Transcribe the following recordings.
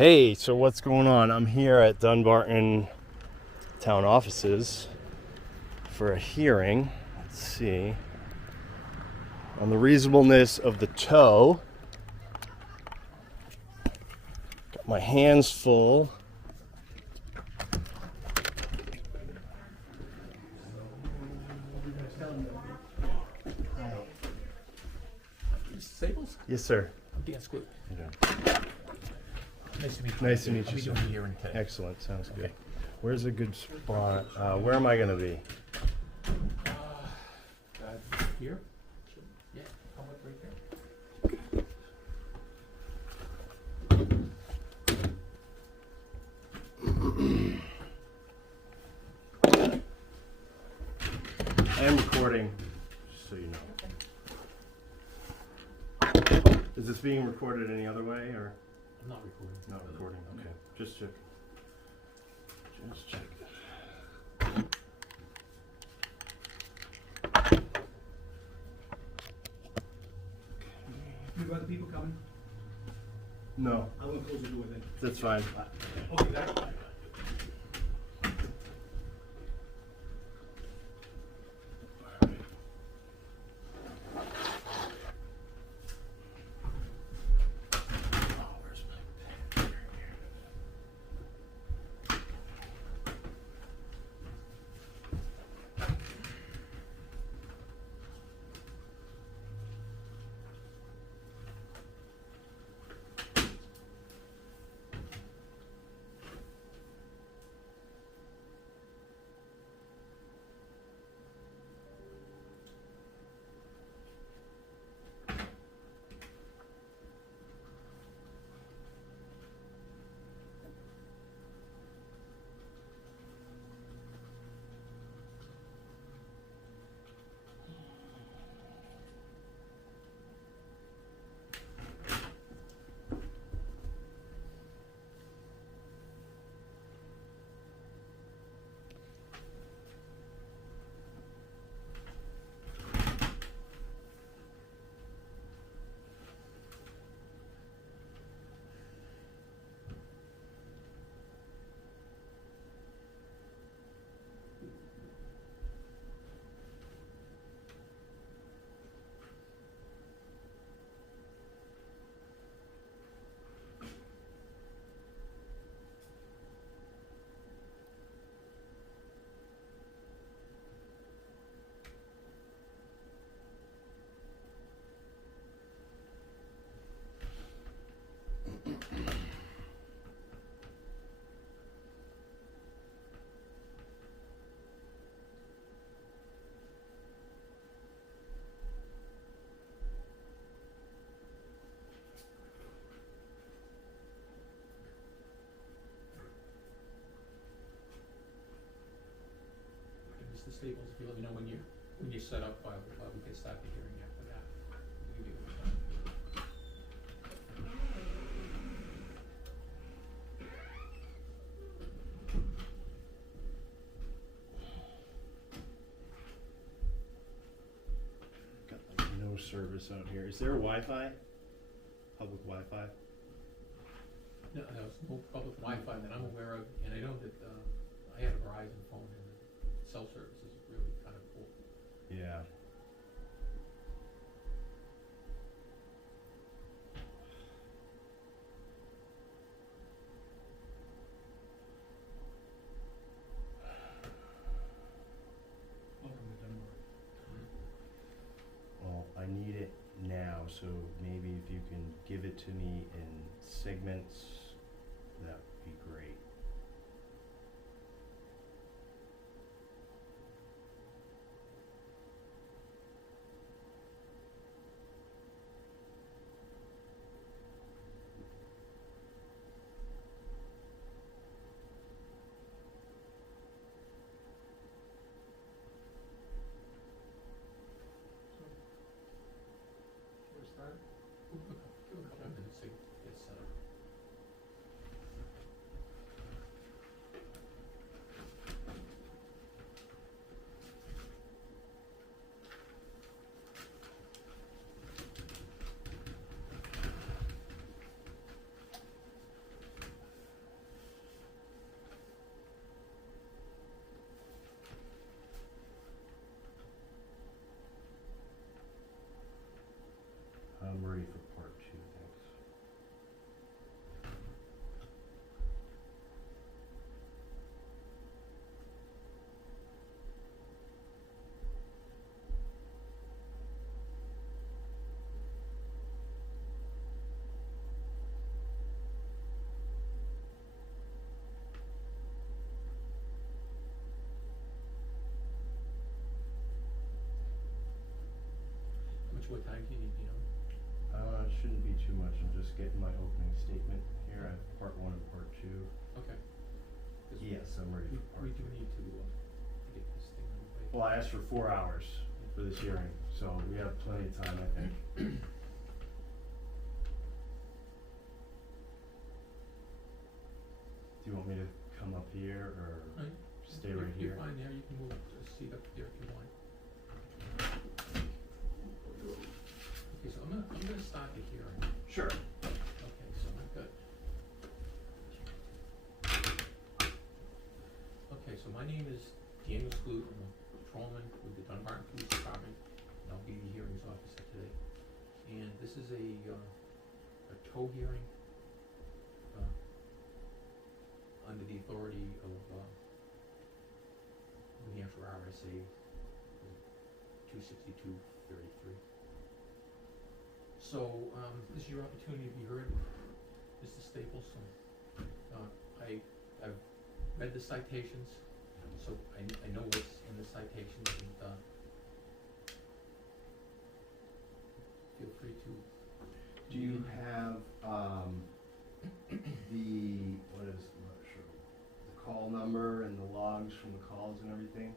Hey, so what's going on? I'm here at Dunbarton Town Offices for a hearing. Let's see. On the reasonableness of the tow. Got my hands full. Staples? Yes, sir. I'm Dan Squid. Yeah. Nice to meet you. Nice to meet I'll you, be sir. doing the hearing today. Excellent. Sounds good. Where's a good spot? Where am I going to be? Here? Yeah, how about right there? I am recording, just so you know. Is this being recorded any other way, or I'm not recording. not recording? Okay, just check. Just check. You got the people coming? No, I won't close the door then. that's fine. Okay, that's fine. Oh, where's my pen? Mr. Staples, if you let me know when you're set up, we can start the hearing after that. We'll give you a time. Got like no service out here. Is there Wi-Fi? Public Wi-Fi? No, there's no public Wi-Fi that I'm aware of, and I know that, I had a Verizon phone and the cell service is really kind of poor. Yeah. Welcome to Dunbar. Well, I need it now, so maybe if you can give it to me in segments, that would be great. Should we start? Give a couple of minutes to get set up. what time do you need, you know? It shouldn't be too much. I'm just getting my opening statement here. I have part 1 and part 2. Okay. 'Cause Yes, I'm ready for part We do 2. need to get this thing underway. Well, I asked for 4 hours for this hearing, so we have plenty of time, I think. Do you want me to come up here or Right. stay right here? You're fine there, you can move a seat up there if you want. Okay, so I'm gonna start the hearing. Sure. Okay, so I've got. Okay, so my name is Daniel Sloot, I'm a patrolman with the Dunbarton Police Department, and I'll be the hearings officer today. And this is a tow hearing, under the authority of, New Hampshire RSA 262-33. So, this is your opportunity to be heard, Mr. Staples, so, I've read the citations, so I know what's in the citations, and, feel free to. Do you have, what is, I'm not sure, the call number and the logs from the calls and everything?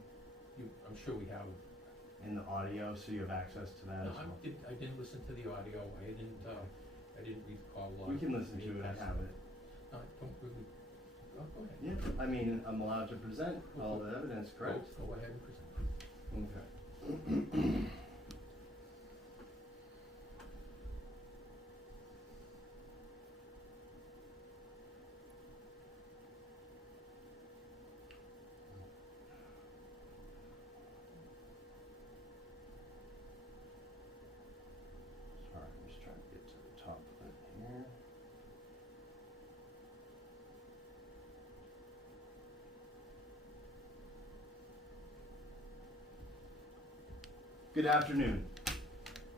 I'm sure we have. And the audio, so you have access to that No, as well? I didn't listen to the audio, I didn't read the call log. We can listen to it, I have it. No, I don't really, go ahead. Yeah, I mean, I'm allowed to present all the evidence, correct? Go ahead and present. Okay. Sorry, I'm just trying to get to the top of it here. Good afternoon.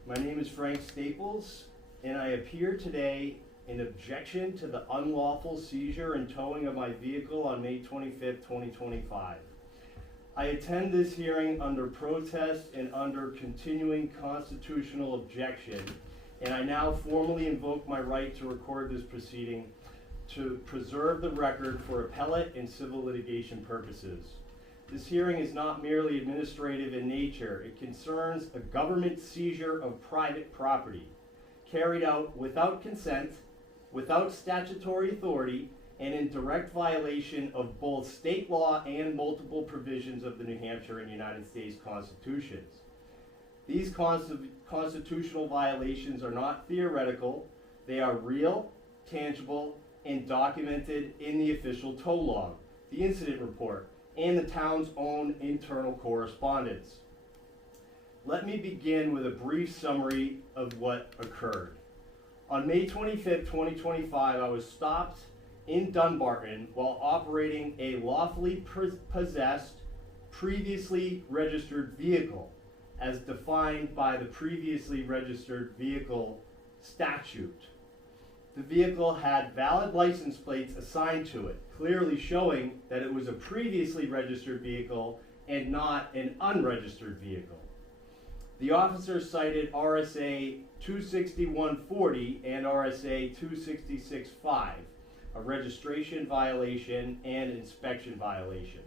My name is Frank Staples, and I appear today in objection to the unlawful seizure and towing of my vehicle on May 25th, 2025. I attend this hearing under protest and under continuing constitutional objection, and I now formally invoke my right to record this proceeding to preserve the record for appellate and civil litigation purposes. This hearing is not merely administrative in nature. It concerns a government seizure of private property carried out without consent, without statutory authority, and in direct violation of both state law and multiple provisions of the New Hampshire and United States constitutions. These constitutional violations are not theoretical. They are real, tangible, and documented in the official tow log, the incident report, and the town's own internal correspondence. Let me begin with a brief summary of what occurred. On May 25th, 2025, I was stopped in Dunbarton while operating a lawfully possessed, previously registered vehicle, as defined by the previously registered vehicle statute. The vehicle had valid license plates assigned to it, clearly showing that it was a previously registered vehicle and not an unregistered vehicle. The officer cited RSA 26140 and RSA 266.5, a registration violation and inspection violation.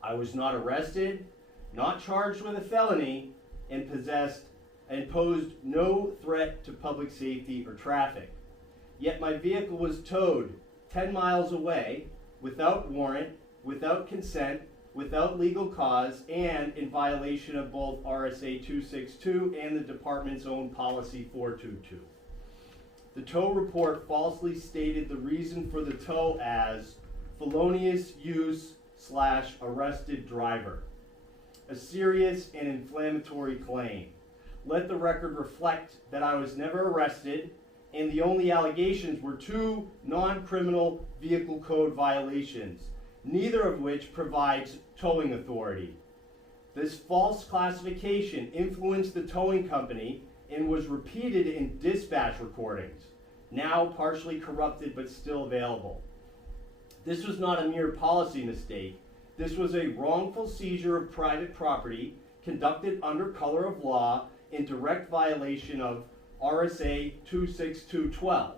I was not arrested, not charged with a felony, and posed no threat to public safety or traffic. Yet my vehicle was towed 10 miles away without warrant, without consent, without legal cause, and in violation of both RSA 262 and the department's own policy 422. The tow report falsely stated the reason for the tow as felonious use / arrested driver, a serious and inflammatory claim. Let the record reflect that I was never arrested, and the only allegations were 2 non-criminal vehicle code violations, neither of which provides towing authority. This false classification influenced the towing company and was repeated in dispatch recordings, now partially corrupted but still available. This was not a mere policy mistake. This was a wrongful seizure of private property conducted under color of law in direct violation of RSA 26212.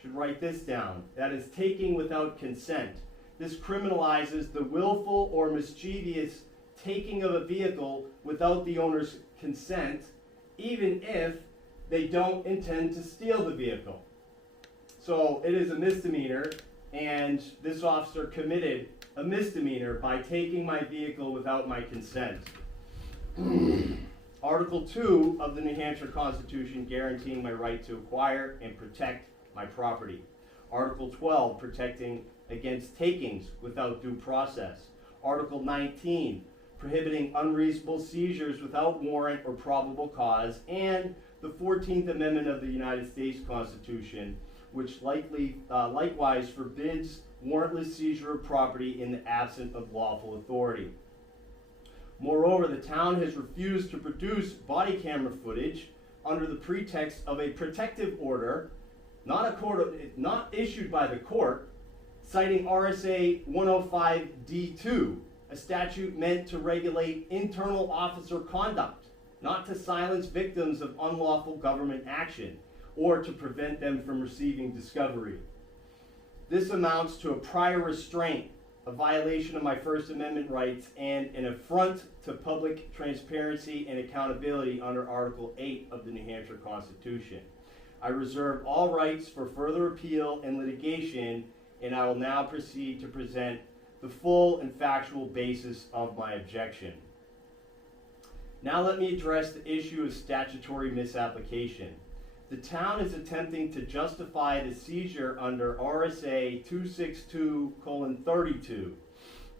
Should write this down. That is taking without consent. This criminalizes the willful or mischievous taking of a vehicle without the owner's consent, even if they don't intend to steal the vehicle. So it is a misdemeanor, and this officer committed a misdemeanor by taking my vehicle without my consent. Article 2 of the New Hampshire Constitution guaranteeing my right to acquire and protect my property. Article 12 protecting against takings without due process. Article 19 prohibiting unreasonable seizures without warrant or probable cause, and the 14th Amendment of the United States Constitution, which likewise forbids warrantless seizure of property in the absence of lawful authority. Moreover, the town has refused to produce body camera footage under the pretext of a protective order, not issued by the court, citing RSA 105D2, a statute meant to regulate internal officer conduct, not to silence victims of unlawful government action, or to prevent them from receiving discovery. This amounts to a prior restraint, a violation of my First Amendment rights, and an affront to public transparency and accountability under Article 8 of the New Hampshire Constitution. I reserve all rights for further appeal and litigation, and I will now proceed to present the full and factual basis of my objection. Now let me address the issue of statutory misapplication. The town is attempting to justify the seizure under RSA 262:32,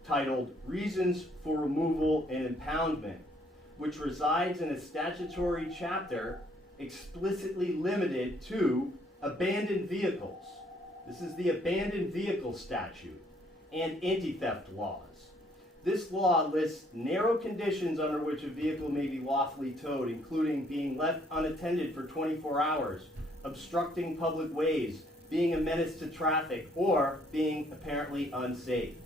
titled Reasons for Removal and Impoundment, which resides in a statutory chapter explicitly limited to abandoned vehicles. This is the abandoned vehicle statute and anti-theft laws. This law lists narrow conditions under which a vehicle may be lawfully towed, including being left unattended for 24 hours, obstructing public ways, being a menace to traffic, or being apparently unsafe.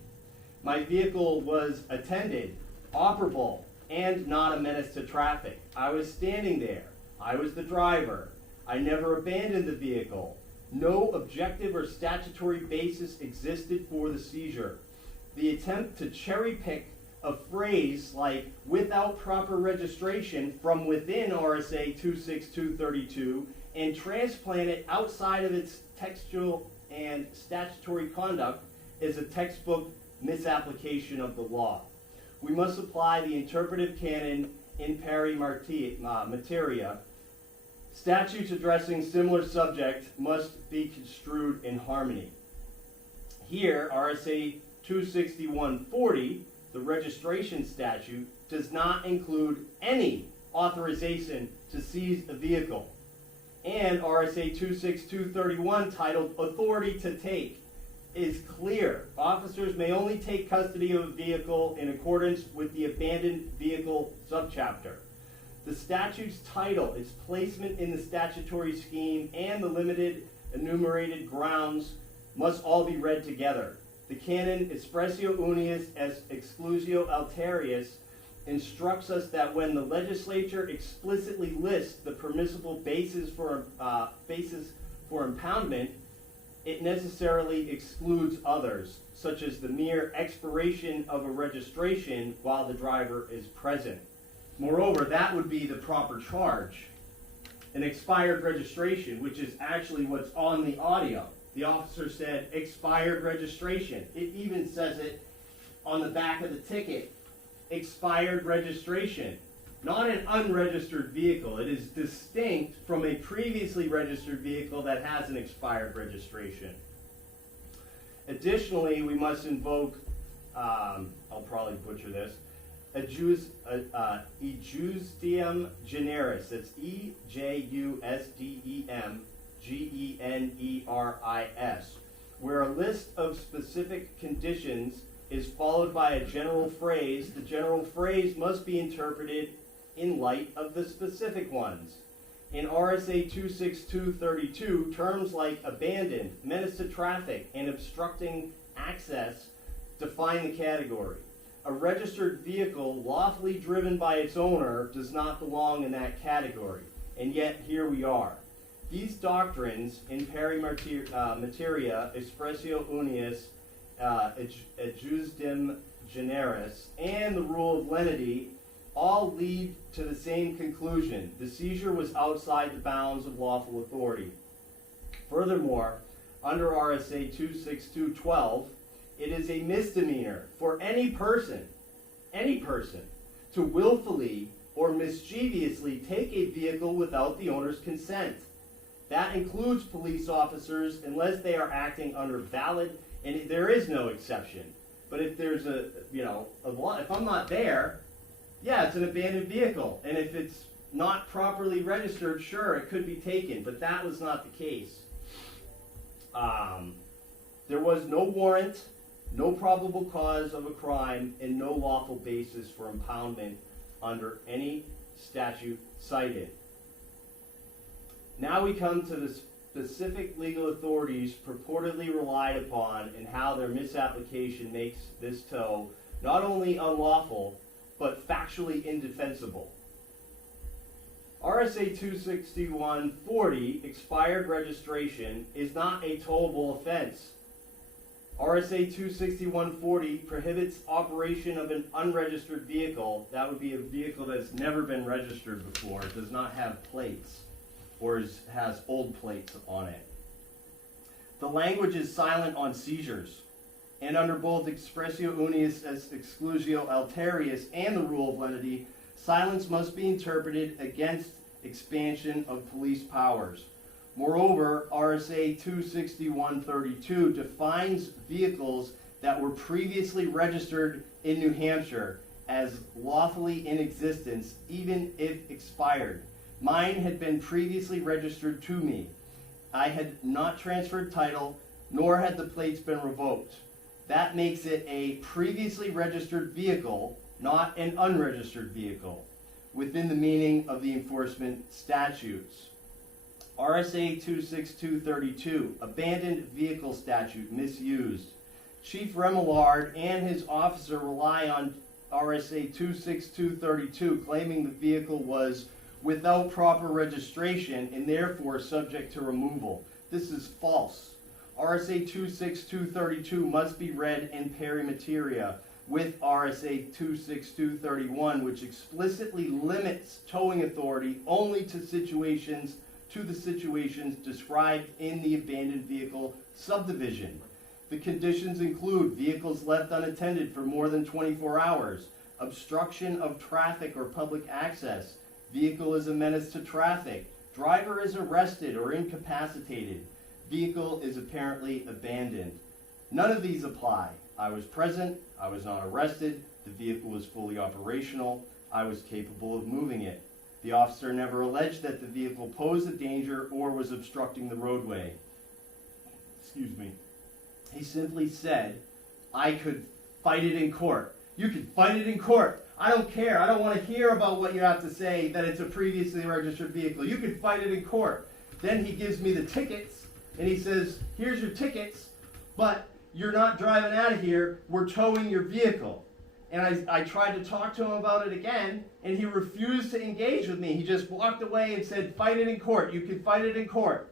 My vehicle was attended, operable, and not a menace to traffic. I was standing there. I was the driver. I never abandoned the vehicle. No objective or statutory basis existed for the seizure. The attempt to cherry pick a phrase like without proper registration from within RSA 26232 and transplant it outside of its textual and statutory conduct is a textbook misapplication of the law. We must apply the interpretive canon in pari materia. Statutes addressing similar subjects must be construed in harmony. Here, RSA 26140, the registration statute, does not include any authorization to seize a vehicle. And RSA 26231, titled Authority to Take, is clear. Officers may only take custody of a vehicle in accordance with the abandoned vehicle subchapter. The statute's title, its placement in the statutory scheme, and the limited enumerated grounds must all be read together. The canon expressio unius es exclusio alterius instructs us that when the legislature explicitly lists the permissible basis for impoundment, it necessarily excludes others, such as the mere expiration of a registration while the driver is present. Moreover, that would be the proper charge. An expired registration, which is actually what's on the audio. The officer said expired registration. It even says it on the back of the ticket, expired registration. Not an unregistered vehicle. It is distinct from a previously registered vehicle that has an expired registration. Additionally, we must invoke, I'll probably butcher this, ejusdem generis. That's EJUSDEM GENERIS, where a list of specific conditions is followed by a general phrase. The general phrase must be interpreted in light of the specific ones. In RSA 26232, terms like abandoned, menace to traffic, and obstructing access define the category. a registered vehicle lawfully driven by its owner does not belong in that category. And yet, here we are. These doctrines, in peri materia, expressio unius, adjusdem generis, and the rule of lenity, all lead to the same conclusion. The seizure was outside the bounds of lawful authority. Furthermore, under RSA 26212, it is a misdemeanor for any person, to willfully or mischievously take a vehicle without the owner's consent. That includes police officers unless they are acting under valid, and there is no exception. But if there's if I'm not there, yeah, it's an abandoned vehicle. And if it's not properly registered, sure, it could be taken, but that was not the case. There was no warrant, no probable cause of a crime, and no lawful basis for impoundment under any statute cited. Now we come to the specific legal authorities purportedly relied upon and how their misapplication makes this tow not only unlawful, but factually indefensible. RSA 26140, expired registration, is not a towable offense. RSA 26140 prohibits operation of an unregistered vehicle. That would be a vehicle that's never been registered before. It does not have plates or has old plates on it. The language is silent on seizures. And under both expressio unius as exclusio alterius and the rule of lenity, silence must be interpreted against expansion of police powers. Moreover, RSA 26132 defines vehicles that were previously registered in New Hampshire as lawfully in existence, even if expired. Mine had been previously registered to me. I had not transferred title, nor had the plates been revoked. That makes it a previously registered vehicle, not an unregistered vehicle, within the meaning of the enforcement statutes. RSA 26232, abandoned vehicle statute, misused. Chief Remillard and his officer rely on RSA 26232, claiming the vehicle was without proper registration and therefore subject to removal. This is false. RSA 26232 must be read in peri materia with RSA 26231, which explicitly limits towing authority only to the situations described in the abandoned vehicle subdivision. The conditions include vehicles left unattended for more than 24 hours, obstruction of traffic or public access, vehicle is a menace to traffic, driver is arrested or incapacitated, vehicle is apparently abandoned. None of these apply. I was present, I was not arrested, the vehicle was fully operational, I was capable of moving it. The officer never alleged that the vehicle posed a danger or was obstructing the roadway. Excuse me. He simply said, I could fight it in court. You can fight it in court. I don't care. I don't want to hear about what you have to say that it's a previously registered vehicle. You can fight it in court. Then he gives me the tickets and he says, here's your tickets, but you're not driving out of here. We're towing your vehicle. And I tried to talk to him about it again, and he refused to engage with me. He just walked away and said, fight it in court. You can fight it in court.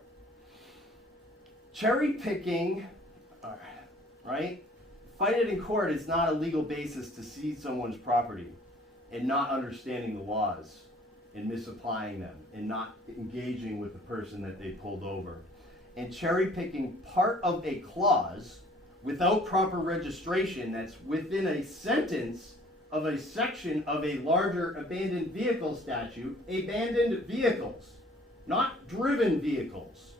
Cherry picking, right? Fight it in court is not a legal basis to seize someone's property and not understanding the laws and misapplying them and not engaging with the person that they pulled over. And cherry picking part of a clause without proper registration that's within a sentence of a section of a larger abandoned vehicle statute, abandoned vehicles, not driven vehicles.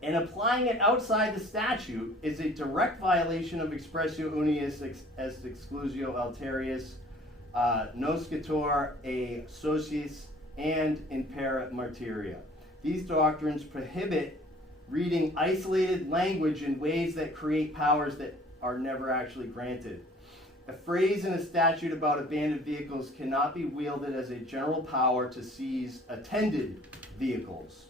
And applying it outside the statute is a direct violation of expressio unius est exclusio alterius, noscitur a sociis, and in peri materia. These doctrines prohibit reading isolated language in ways that create powers that are never actually granted. A phrase in a statute about abandoned vehicles cannot be wielded as a general power to seize attended vehicles.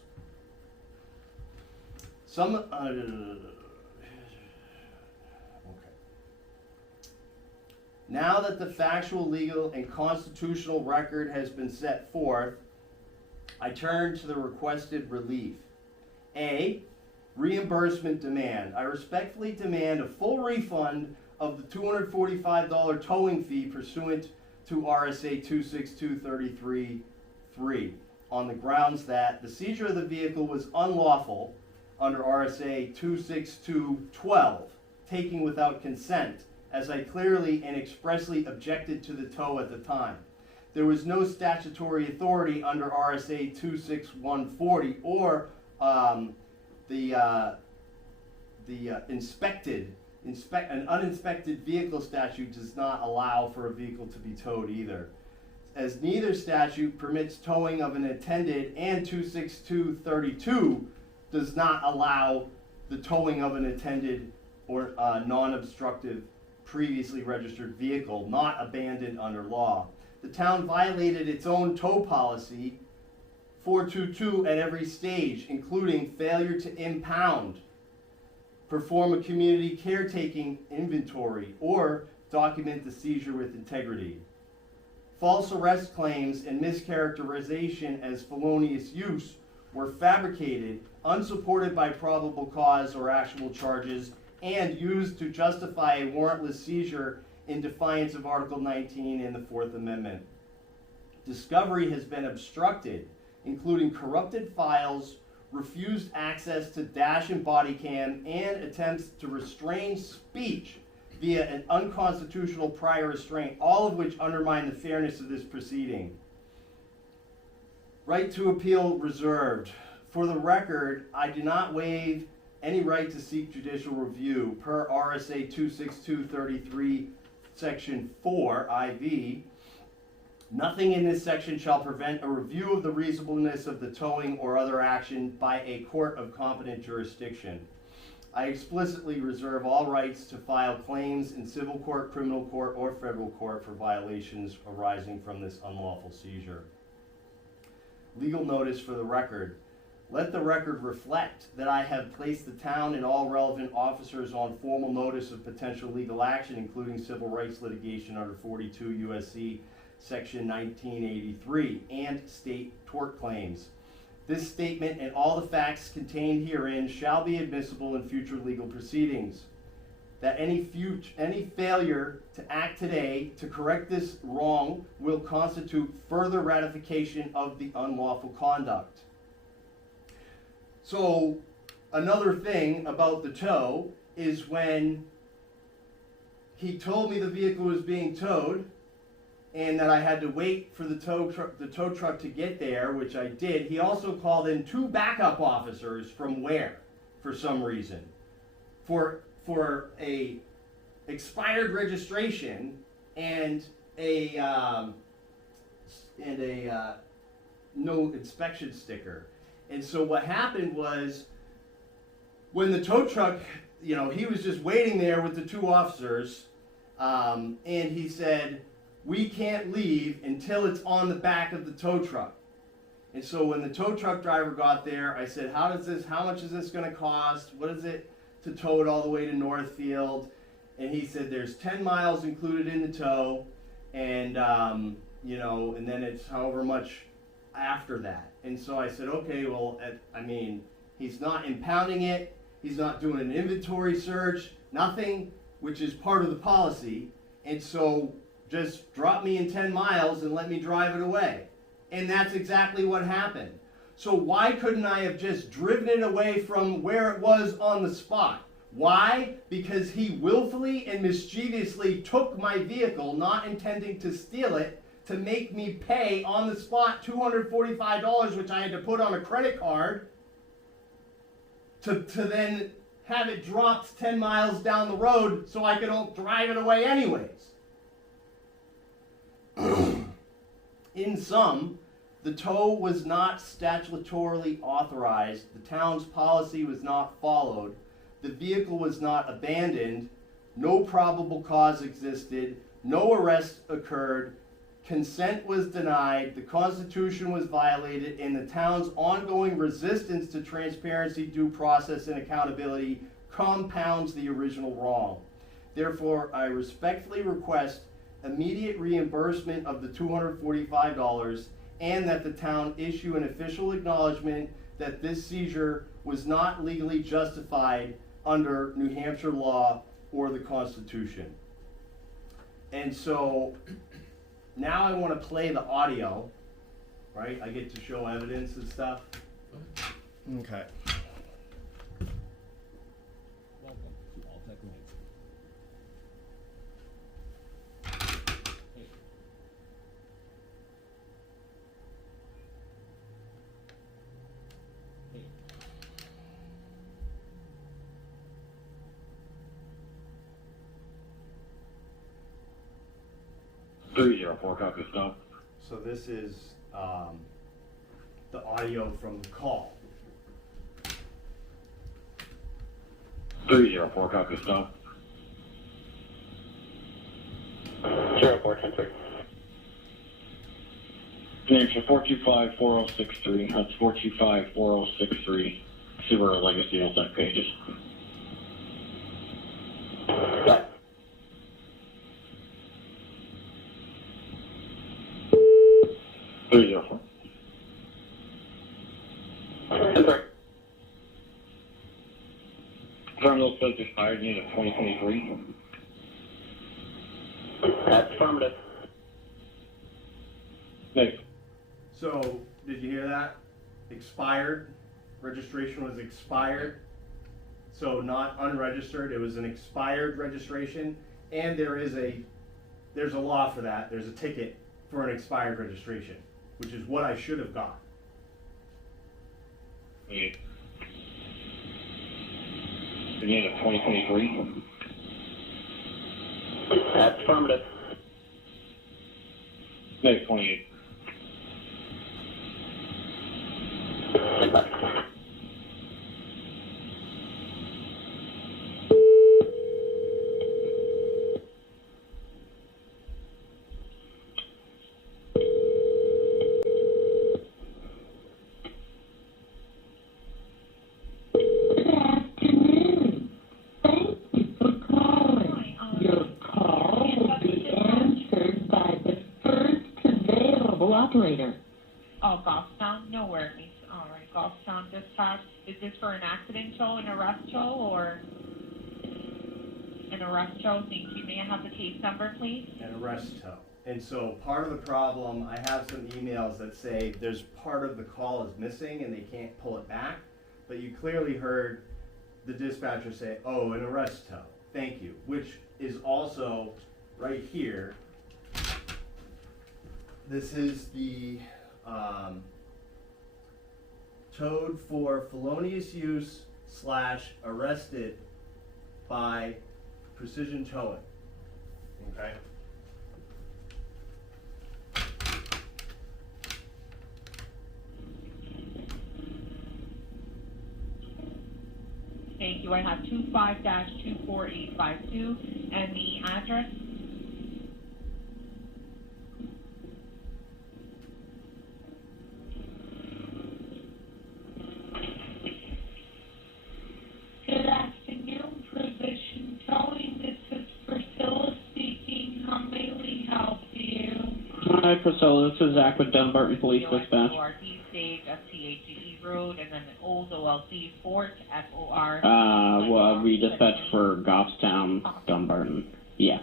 Now that the factual, legal, and constitutional record has been set forth, I turn to the requested relief. A, reimbursement demand. I respectfully demand a full refund of the $245 towing fee pursuant to RSA 26233-3 on the grounds that the seizure of the vehicle was unlawful under RSA 26212, taking without consent, as I clearly and expressly objected to the tow at the time. There was no statutory authority under RSA 26140 or an uninspected vehicle statute does not allow for a vehicle to be towed either, as neither statute permits towing of an attended, and 26232 does not allow the towing of an attended or non-obstructive previously registered vehicle not abandoned under law. The town violated its own tow policy 422 at every stage, including failure to impound, perform a community caretaking inventory, or document the seizure with integrity. False arrest claims and mischaracterization as felonious use were fabricated, unsupported by probable cause or actual charges, and used to justify a warrantless seizure in defiance of Article 19 in the Fourth Amendment. Discovery has been obstructed, including corrupted files, refused access to dash and body cam, and attempts to restrain speech via an unconstitutional prior restraint, all of which undermine the fairness of this proceeding. Right to appeal reserved. For the record, I do not waive any right to seek judicial review per RSA 26233 Section 4 IV. Nothing in this section shall prevent a review of the reasonableness of the towing or other action by a court of competent jurisdiction. I explicitly reserve all rights to file claims in civil court, criminal court, or federal court for violations arising from this unlawful seizure. Legal notice for the record. Let the record reflect that I have placed the town and all relevant officers on formal notice of potential legal action, including civil rights litigation under 42 U.S.C. Section 1983 and state tort claims. This statement and all the facts contained herein shall be admissible in future legal proceedings. That any failure to act today to correct this wrong will constitute further ratification of the unlawful conduct. So, another thing about the tow is when he told me the vehicle was being towed and that I had to wait for the tow truck to get there, which I did, he also called in 2 backup officers from where, for some reason, for a expired registration and a no inspection sticker. And so what happened was, when the tow truck, he was just waiting there with the 2 officers, and he said, "We can't leave until it's on the back of the tow truck." And so when the tow truck driver got there, I said, how much is this going to cost? What is it to tow it all the way to Northfield? And he said, there's 10 miles included in the tow, and and then it's however much after that. And so I said, okay, well, he's not impounding it, he's not doing an inventory search, nothing, which is part of the policy, and so just drop me in 10 miles and let me drive it away. And that's exactly what happened. So why couldn't I have just driven it away from where it was on the spot? Why? Because he willfully and mischievously took my vehicle, not intending to steal it, to make me pay on the spot $245, which I had to put on a credit card, to then have it dropped 10 miles down the road so I could drive it away anyways. In sum, the tow was not statutorily authorized, the town's policy was not followed, the vehicle was not abandoned, no probable cause existed, no arrest occurred, consent was denied, the Constitution was violated, and the town's ongoing resistance to transparency, due process, and accountability compounds the original wrong. Therefore, I respectfully request immediate reimbursement of the $245, and that the town issue an official acknowledgement that this seizure was not legally justified under New Hampshire law or the Constitution. And so now I want to play the audio, right? I get to show evidence and stuff. Okay. Welcome to All Tech Link. Hey. 304, copy, stop. So this is the audio from the call. 304, copy, stop. 0423. Names for 425-4063. That's 425-4063. See where our legacy is that pages. Stop. Confirm those plates expired, unit 2023. That's affirmative. Next. So, did you hear that? Expired. Registration was expired. So not unregistered, it was an expired registration. And there's a law for that. There's a ticket for an expired registration, which is what I should have got. Yeah. Unit 2023. That's affirmative. Next 28. Operator. Oh, Goffstown? No worries. All right, Goffstown dispatch. Is this for an accident tow, an arrest tow, or an arrest tow? Thank you. May I have the case number, please? An arrest tow. And so part of the problem, I have some emails that say there's part of the call is missing and they can't pull it back, but you clearly heard the dispatcher say, oh, an arrest tow. Thank you, which is also right here. This is the towed for felonious use / arrested by precision towing. Okay. Thank you. I have 25-24852 and the address. Good afternoon, Precision Towing. This is Priscilla speaking. How may we help you? Hi, Priscilla. This is Zach with Dunbarton Police Dispatch. ORT stage, FCAGE Road, and then the old OLC Fort, FOR. Well, we dispatched for Goffstown, Dunbarton. Yeah.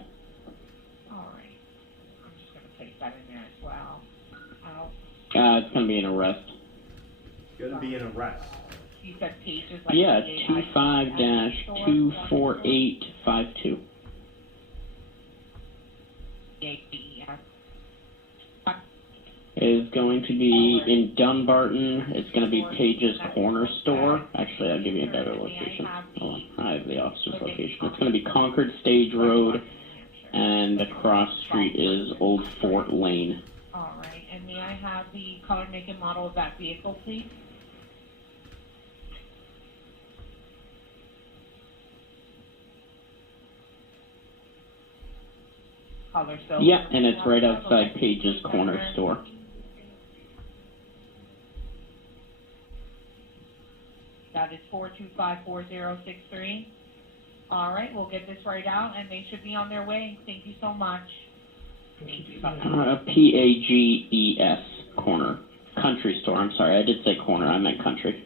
All right. I'm just going to place that in there as well. It's going to be an arrest. It's gonna be an arrest. You said pages like Yeah, 25-24852. Is going to be in Dunbarton. It's going to be Page's Corner Store. Actually, I'll give you a better location. Hold on. I have the officer's location. It's going to be Concord Stage Road, and across street is Old Fort Lane. All right. And may I have the color, make, and model of that vehicle, please? Color silver. Yeah, and it's right outside Page's Corner Store. That is 4254063. All right, we'll get this right out, and they should be on their way. Thank you so much. Pages corner. Country store. I'm sorry, I did say corner. I meant country.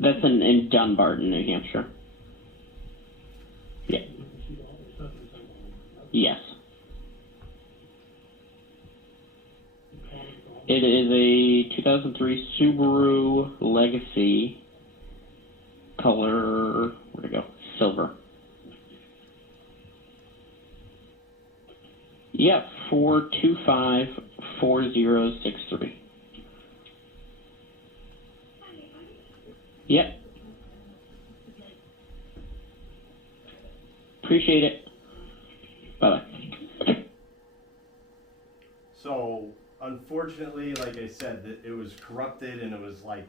That's in Dunbarton, New Hampshire. Yeah. Yes. It is a 2003 Subaru Legacy. Color, where'd it go? Silver. Yeah, 4254063. Yep. Appreciate it. Bye-bye. So, unfortunately, like I said, that it was corrupted and it was like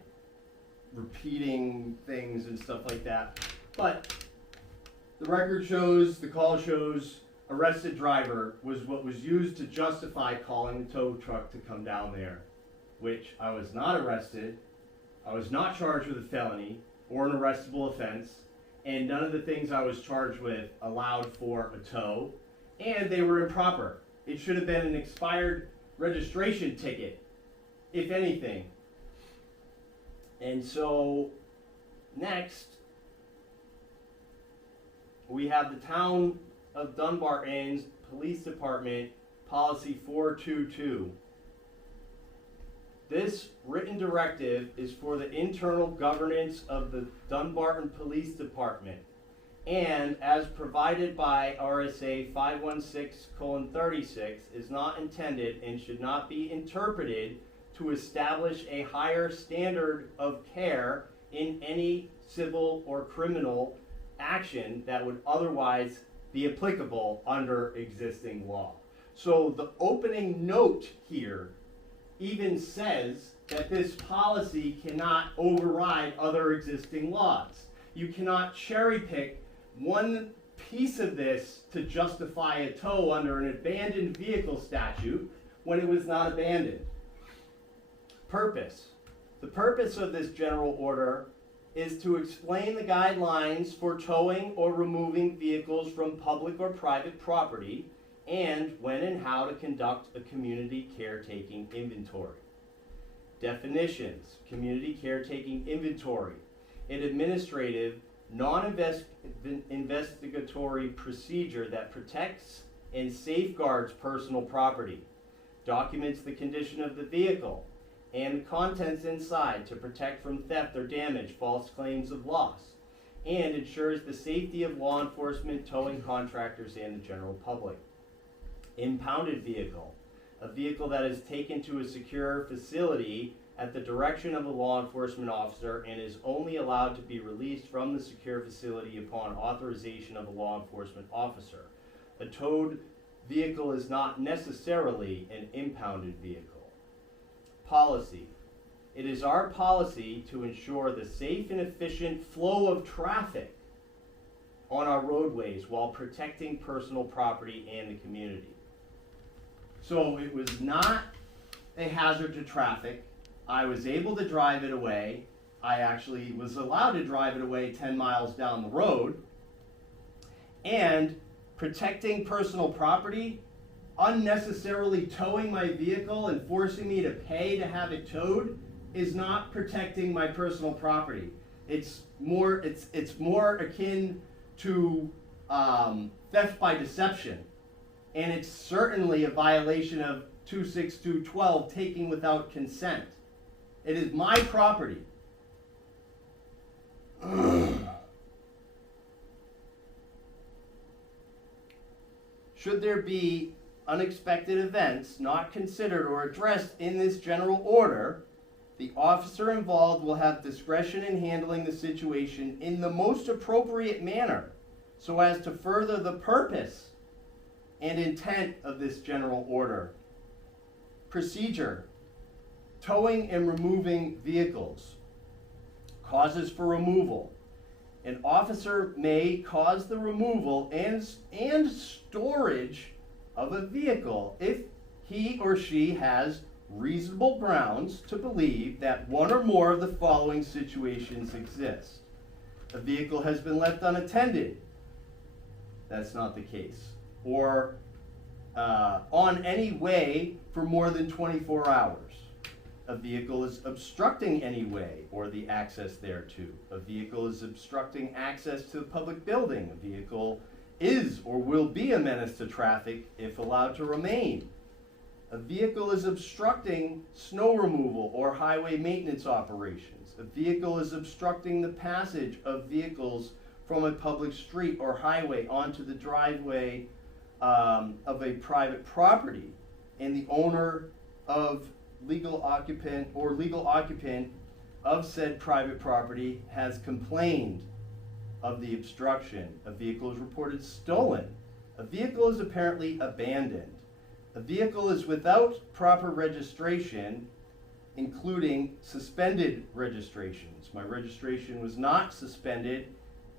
repeating things and stuff like that. But the record shows, the call shows, arrested driver was what was used to justify calling the tow truck to come down there, which I was not arrested. I was not charged with a felony or an arrestable offense, and none of the things I was charged with allowed for a tow, and they were improper. It should have been an expired registration ticket, if anything. And so, next, we have the Town of Dunbarton's Police Department Policy 422. This written directive is for the internal governance of the Dunbarton Police Department, and as provided by RSA 516:36 is not intended and should not be interpreted to establish a higher standard of care in any civil or criminal action that would otherwise be applicable under existing law. So the opening note here even says that this policy cannot override other existing laws. You cannot cherry pick one piece of this to justify a tow under an abandoned vehicle statute when it was not abandoned. Purpose. The purpose of this general order is to explain the guidelines for towing or removing vehicles from public or private property, and when and how to conduct a community caretaking inventory. Definitions: community caretaking inventory, an administrative, non-investigatory procedure that protects and safeguards personal property, documents the condition of the vehicle and the contents inside to protect from theft or damage, false claims of loss, and ensures the safety of law enforcement, towing contractors, and the general public. Impounded vehicle, a vehicle that is taken to a secure facility at the direction of a law enforcement officer and is only allowed to be released from the secure facility upon authorization of a law enforcement officer. A towed vehicle is not necessarily an impounded vehicle. Policy. It is our policy to ensure the safe and efficient flow of traffic on our roadways while protecting personal property and the community. So it was not a hazard to traffic. I was able to drive it away. I actually was allowed to drive it away 10 miles down the road. And protecting personal property, unnecessarily towing my vehicle and forcing me to pay to have it towed is not protecting my personal property. It's more akin to theft by deception. And it's certainly a violation of 26212, taking without consent. It is my property. Should there be unexpected events not considered or addressed in this general order, the officer involved will have discretion in handling the situation in the most appropriate manner so as to further the purpose and intent of this general order. Procedure: towing and removing vehicles. Causes for removal. An officer may cause the removal and storage of a vehicle if he or she has reasonable grounds to believe that one or more of the following situations exist. A vehicle has been left unattended. That's not the case. Or on any way for more than 24 hours. A vehicle is obstructing any way or the access thereto. A vehicle is obstructing access to a public building. A vehicle is or will be a menace to traffic if allowed to remain. A vehicle is obstructing snow removal or highway maintenance operations. A vehicle is obstructing the passage of vehicles from a public street or highway onto the driveway of a private property, and the owner of legal occupant of said private property has complained of the obstruction. A vehicle is reported stolen. A vehicle is apparently abandoned. A vehicle is without proper registration, including suspended registrations. My registration was not suspended.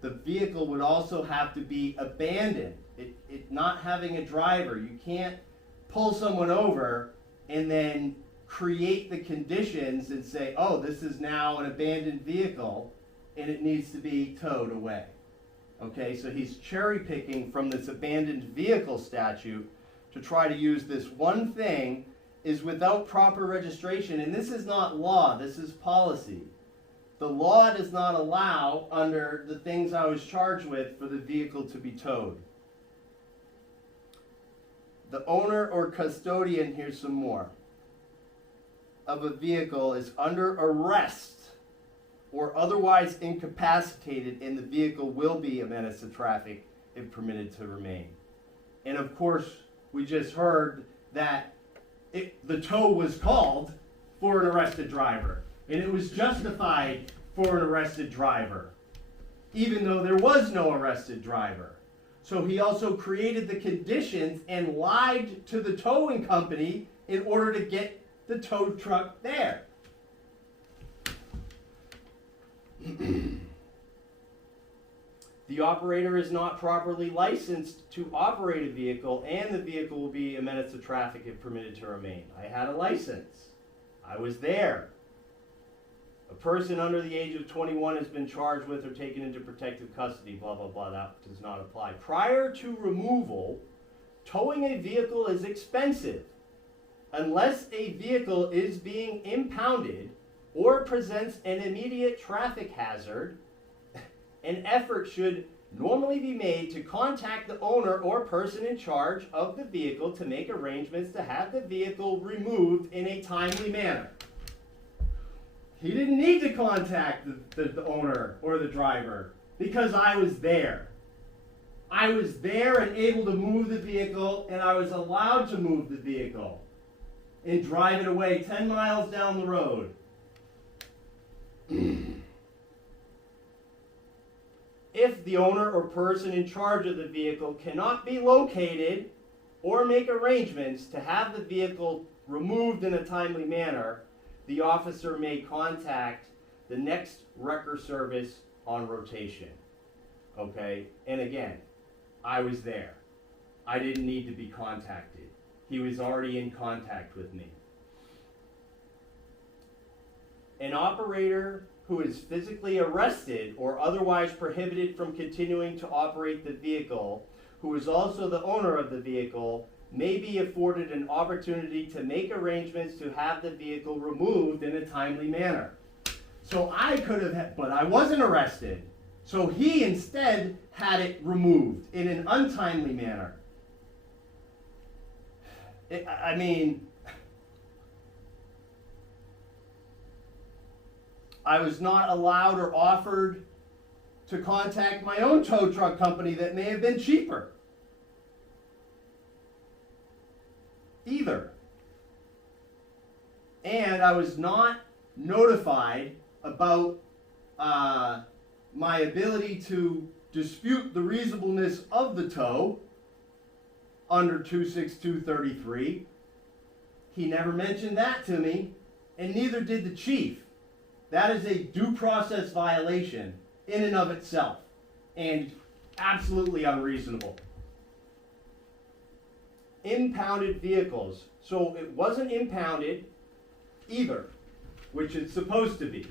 The vehicle would also have to be abandoned. It not having a driver. You can't pull someone over and then create the conditions and say, oh, this is now an abandoned vehicle and it needs to be towed away. Okay, so he's cherry picking from this abandoned vehicle statute to try to use this one thing is without proper registration. And this is not law, this is policy. The law does not allow, under the things I was charged with, for the vehicle to be towed. The owner or custodian, here's some more, of a vehicle is under arrest or otherwise incapacitated, and the vehicle will be a menace to traffic if permitted to remain. And of course, we just heard that the tow was called for an arrested driver, and it was justified for an arrested driver, even though there was no arrested driver. So he also created the conditions and lied to the towing company in order to get the tow truck there. The operator is not properly licensed to operate a vehicle, and the vehicle will be a menace to traffic if permitted to remain. I had a license. I was there. A person under the age of 21 has been charged with or taken into protective custody, blah, blah, blah. That does not apply. Prior to removal, towing a vehicle is expensive. Unless a vehicle is being impounded or presents an immediate traffic hazard, an effort should normally be made to contact the owner or person in charge of the vehicle to make arrangements to have the vehicle removed in a timely manner. He didn't need to contact the owner or the driver because I was there. I was there and able to move the vehicle, and I was allowed to move the vehicle and drive it away 10 miles down the road. If the owner or person in charge of the vehicle cannot be located or make arrangements to have the vehicle removed in a timely manner, the officer may contact the next wrecker service on rotation. Okay? And again, I was there. I didn't need to be contacted. He was already in contact with me. An operator who is physically arrested or otherwise prohibited from continuing to operate the vehicle, who is also the owner of the vehicle, may be afforded an opportunity to make arrangements to have the vehicle removed in a timely manner. So I could have, but I wasn't arrested. So he instead had it removed in an untimely manner. I mean, I was not allowed or offered to contact my own tow truck company that may have been cheaper. Either. And I was not notified about my ability to dispute the reasonableness of the tow under 26233. He never mentioned that to me, and neither did the chief. That is a due process violation in and of itself, and absolutely unreasonable. Impounded vehicles. So it wasn't impounded either, which it's supposed to be.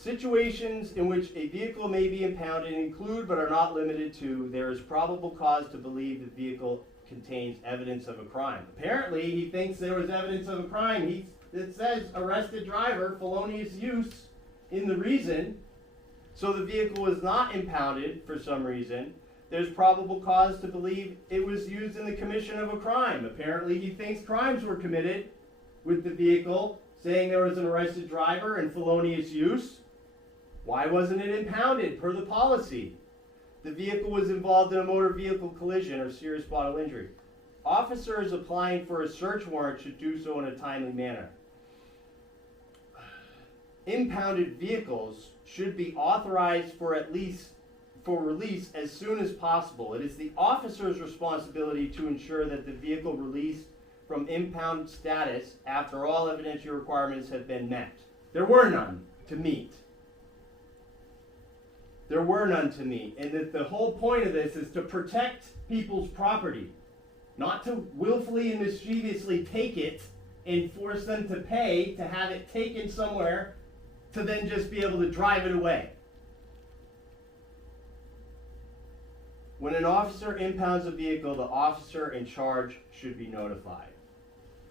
Situations in which a vehicle may be impounded include but are not limited to, there is probable cause to believe the vehicle contains evidence of a crime. Apparently, he thinks there was evidence of a crime. It says arrested driver, felonious use in the reason. So the vehicle was not impounded for some reason. There's probable cause to believe it was used in the commission of a crime. Apparently, he thinks crimes were committed with the vehicle, saying there was an arrested driver and felonious use. Why wasn't it impounded per the policy? The vehicle was involved in a motor vehicle collision or serious bodily injury. Officers applying for a search warrant should do so in a timely manner. Impounded vehicles should be authorized for release as soon as possible. It is the officer's responsibility to ensure that the vehicle released from impound status after all evidentiary requirements have been met. There were none to meet. There were none to meet. And that the whole point of this is to protect people's property, not to willfully and mischievously take it and force them to pay to have it taken somewhere to then just be able to drive it away. When an officer impounds a vehicle, the officer in charge should be notified.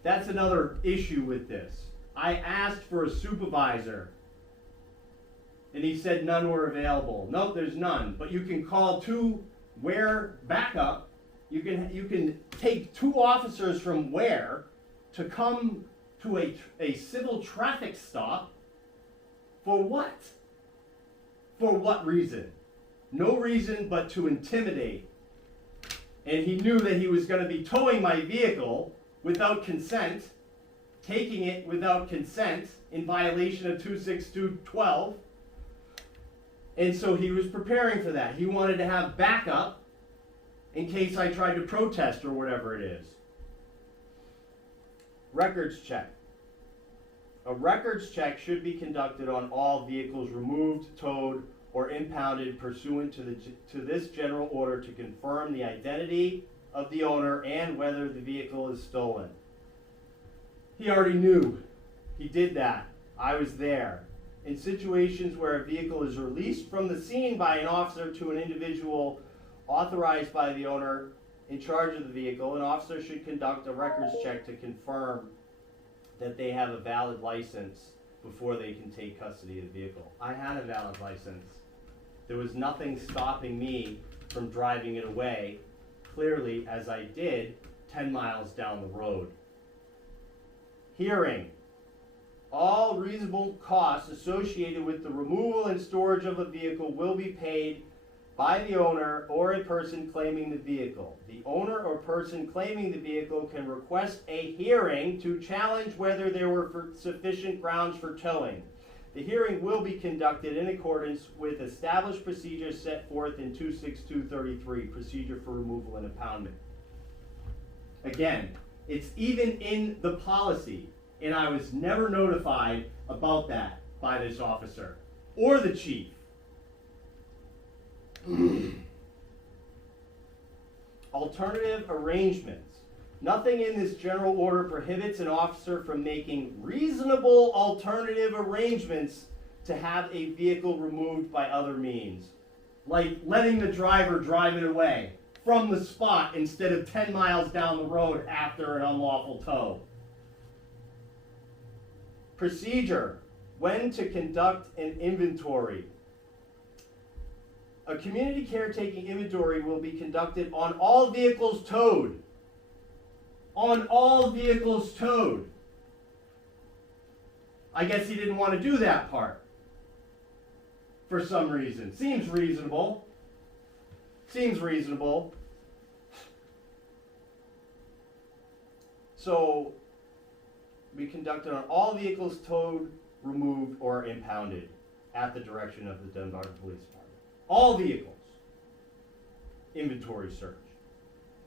That's another issue with this. I asked for a supervisor, and he said none were available. Nope, there's none. But you can call backup. You can take 2 officers from to come to a civil traffic stop. For what? For what reason? No reason but to intimidate. And he knew that he was going to be towing my vehicle without consent, taking it without consent in violation of 26212. And so he was preparing for that. He wanted to have backup in case I tried to protest or whatever it is. Records check. A records check should be conducted on all vehicles removed, towed, or impounded pursuant to this general order to confirm the identity of the owner and whether the vehicle is stolen. He already knew. He did that. I was there. In situations where a vehicle is released from the scene by an officer to an individual authorized by the owner in charge of the vehicle, an officer should conduct a records check to confirm that they have a valid license before they can take custody of the vehicle. I had a valid license. There was nothing stopping me from driving it away, clearly, as I did 10 miles down the road. Hearing. All reasonable costs associated with the removal and storage of a vehicle will be paid by the owner or a person claiming the vehicle. The owner or person claiming the vehicle can request a hearing to challenge whether there were sufficient grounds for towing. The hearing will be conducted in accordance with established procedures set forth in 26233, Procedure for Removal and Impoundment. Again, it's even in the policy, and I was never notified about that by this officer or the chief. Alternative arrangements. Nothing in this general order prohibits an officer from making reasonable alternative arrangements to have a vehicle removed by other means, like letting the driver drive it away from the spot instead of 10 miles down the road after an unlawful tow. Procedure. When to conduct an inventory. A community caretaking inventory will be conducted on all vehicles towed. On all vehicles towed. I guess he didn't want to do that part for some reason. Seems reasonable. Seems reasonable. So, we conducted on all vehicles towed, removed, or impounded at the direction of the Dunbarton Police Department. All vehicles. Inventory search.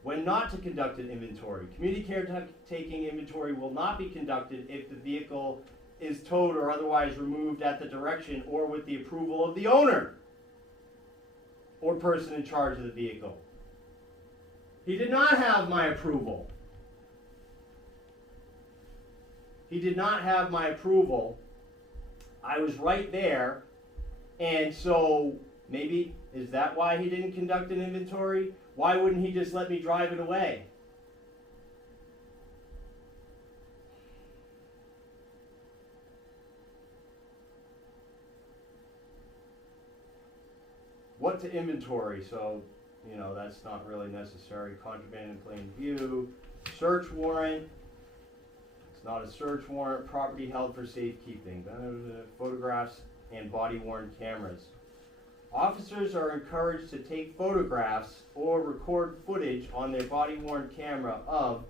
When not to conduct an inventory, community caretaking inventory will not be conducted if the vehicle is towed or otherwise removed at the direction or with the approval of the owner or person in charge of the vehicle. He did not have my approval. He did not have my approval. I was right there And so maybe, is that why he didn't conduct an inventory? Why wouldn't he just let me drive it away? What to inventory? So, you know, that's not really necessary. Contraband in plain view. Search warrant. It's not a search warrant. Property held for safekeeping. Photographs and body-worn cameras. Officers are encouraged to take photographs or record footage on their body-worn camera of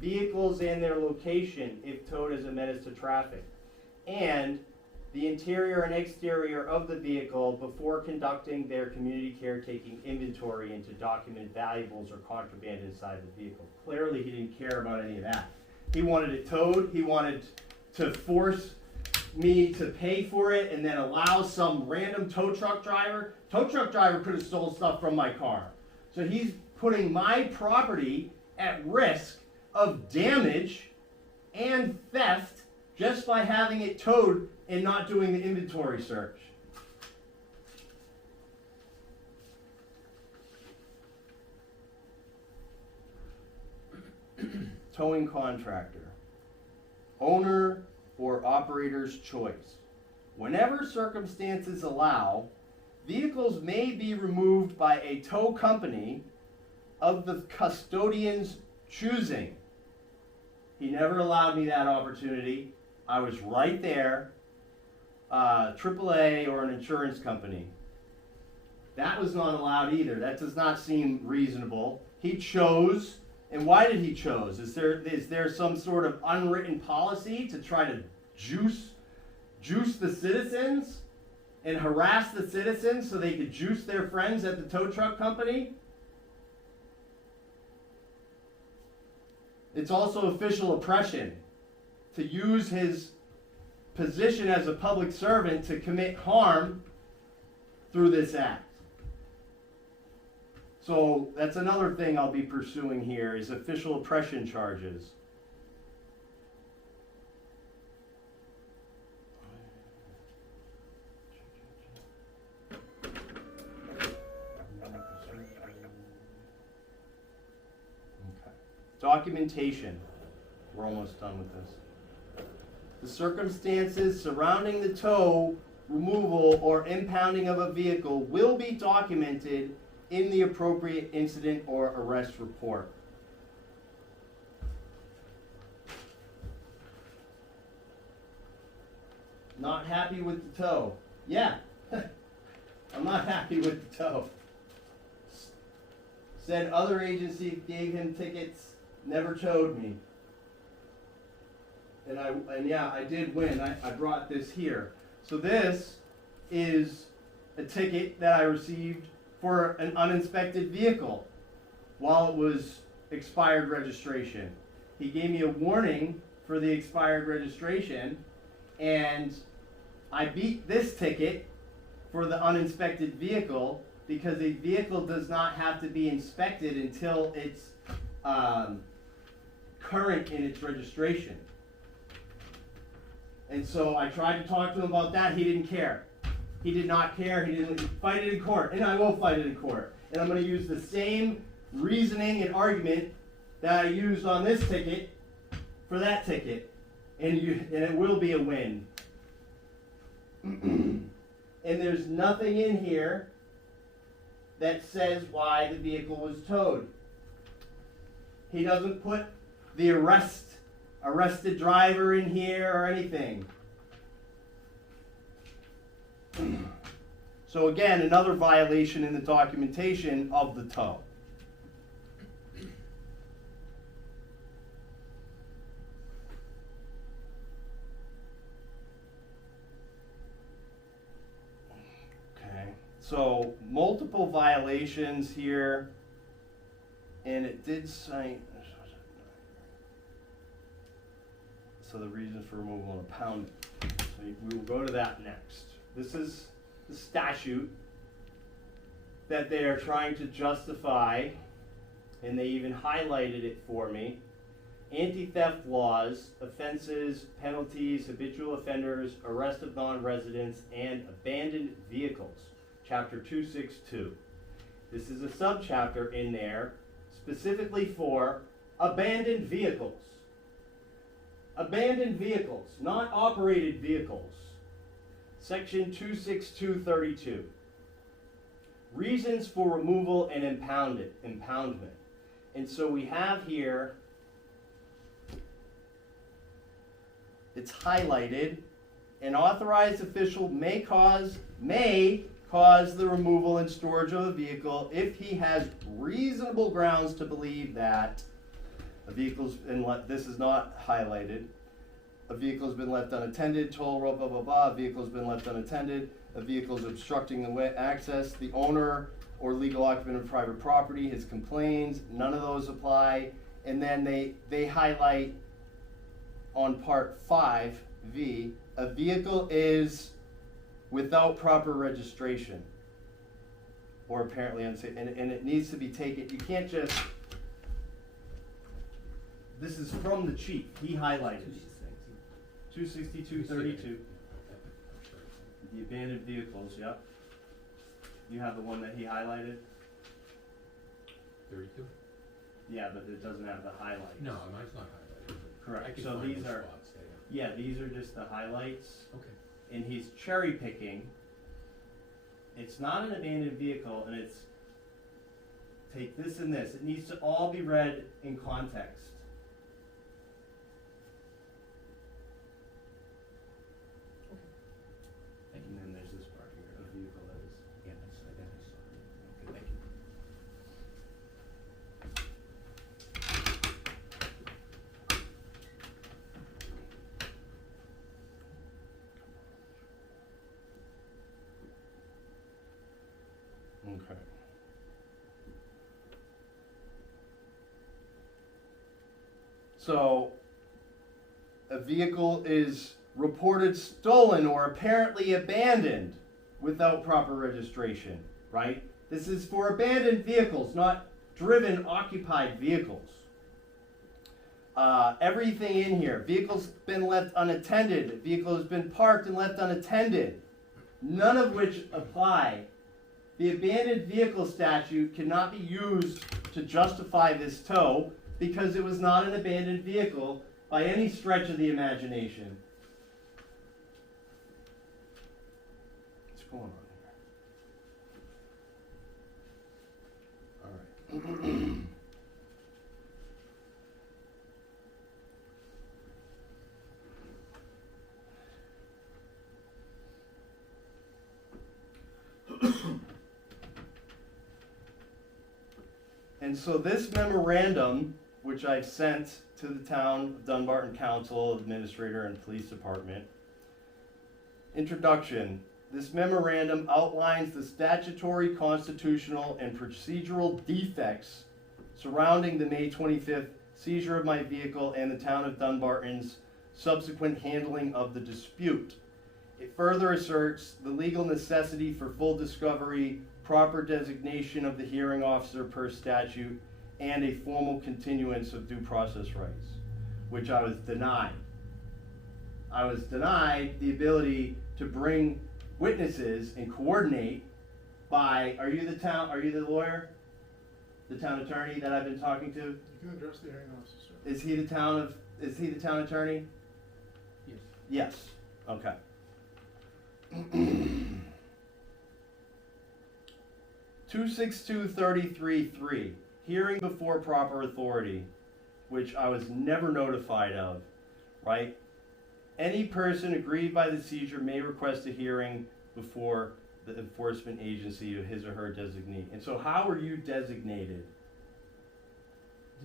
vehicles and their location if towed as a menace to traffic, and the interior and exterior of the vehicle before conducting their community caretaking inventory and to document valuables or contraband inside the vehicle. Clearly, he didn't care about any of that. He wanted it towed. He wanted to force me to pay for it and then allow some random tow truck driver. Tow truck driver could have stole stuff from my car. So he's putting my property at risk of damage and theft just by having it towed and not doing the inventory search. Towing contractor. Owner or operator's choice. Whenever circumstances allow, vehicles may be removed by a tow company of the custodian's choosing. He never allowed me that opportunity. I was right there. AAA or an insurance company. That was not allowed either. That does not seem reasonable. He chose. And why did he choose? Is there some sort of unwritten policy to try to juice the citizens and harass the citizens so they could juice their friends at the tow truck company? It's also official oppression to use his position as a public servant to commit harm through this act. So that's another thing I'll be pursuing here is official oppression charges. Documentation. We're almost done with this. The circumstances surrounding the tow, removal, or impounding of a vehicle will be documented in the appropriate incident or arrest report. Not happy with the tow. Yeah, I'm not happy with the tow. Said other agency gave him tickets, never towed me. And yeah, I did win. I brought this here. So this is a ticket that I received for an uninspected vehicle while it was expired registration. He gave me a warning for the expired registration, and I beat this ticket for the uninspected vehicle because a vehicle does not have to be inspected until it's current in its registration. And so I tried to talk to him about that. He didn't care. He did not care. He didn't fight it in court. And I will fight it in court. And I'm going to use the same reasoning and argument that I used on this ticket for that ticket. And it will be a win. And there's nothing in here that says why the vehicle was towed. He doesn't put the arrested driver in here or anything. So again, another violation in the documentation of the tow. Okay, so multiple violations here, and it did cite. So the reason for removal and impoundment. So we will go to that next. This is the statute that they are trying to justify, and they even highlighted it for me. anti-theft laws, offenses, penalties, habitual offenders, arrest of non-residents, and abandoned vehicles, chapter 262. This is a subchapter in there specifically for abandoned vehicles. Abandoned vehicles, not operated vehicles. Section 26232. Reasons for removal and impoundment. And so we have here, it's highlighted, an authorized official may cause the removal and storage of a vehicle if he has reasonable grounds to believe that a vehicle's been this is not highlighted. A vehicle has been left unattended, toll road, blah, blah, blah. A vehicle has been left unattended. A vehicle is obstructing the way access. The owner or legal occupant of private property has complained. None of those apply. And then they highlight on part 5V, a vehicle is without proper registration or apparently unsafe. And it needs to be taken. You can't just, this is from the chief. He highlighted these things. 26232. The abandoned vehicles, yep. You have the one that he highlighted? 32? Yeah, but it doesn't have the highlights. No, mine's not highlighted. I Correct. can So find these the are, spots there. yeah, these are just the highlights. Okay. And he's cherry picking. It's not an abandoned vehicle, and it's take this and this. It needs to all be read in context. And then there's this part here, a vehicle that is. Yeah, that I saw. Okay, thank you. Okay. So, a vehicle is reported stolen or apparently abandoned without proper registration, right? This is for abandoned vehicles, not driven, occupied vehicles. Everything in here, vehicle's been left unattended, vehicle has been parked and left unattended, none of which apply. The abandoned vehicle statute cannot be used to justify this tow because it was not an abandoned vehicle by any stretch of the imagination. What's going on here? All right. And so this memorandum, which I've sent to the town of Dunbarton Council, Administrator, and Police Department. Introduction. This memorandum outlines the statutory, constitutional, and procedural defects surrounding the May 25th seizure of my vehicle and the town of Dunbarton's subsequent handling of the dispute. It further asserts the legal necessity for full discovery, proper designation of the hearing officer per statute, and a formal continuance of due process rights, which I was denied. I was denied the ability to bring witnesses and coordinate by, are you the lawyer? The town attorney that I've been talking to? You can address the hearing officer. Is he the town attorney? Yes. Yes, okay. 26233-3, hearing before proper authority, which I was never notified of, right? Any person aggrieved by the seizure may request a hearing before the enforcement agency of his or her designee. And so how are you designated?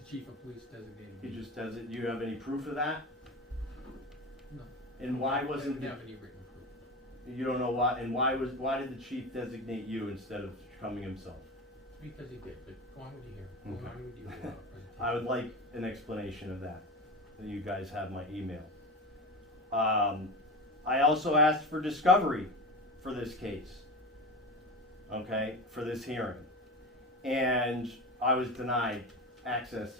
The chief of police designated He me. just does it, do you have any proof of that? No. And why I wasn't, don't have any written proof. you don't know why, and why did the chief designate you instead of coming himself? Because he did, but go on with your hearing. Go Okay. on with your presentation. I would like an explanation of that. You guys have my email. I also asked for discovery for this case, okay, for this hearing. And I was denied access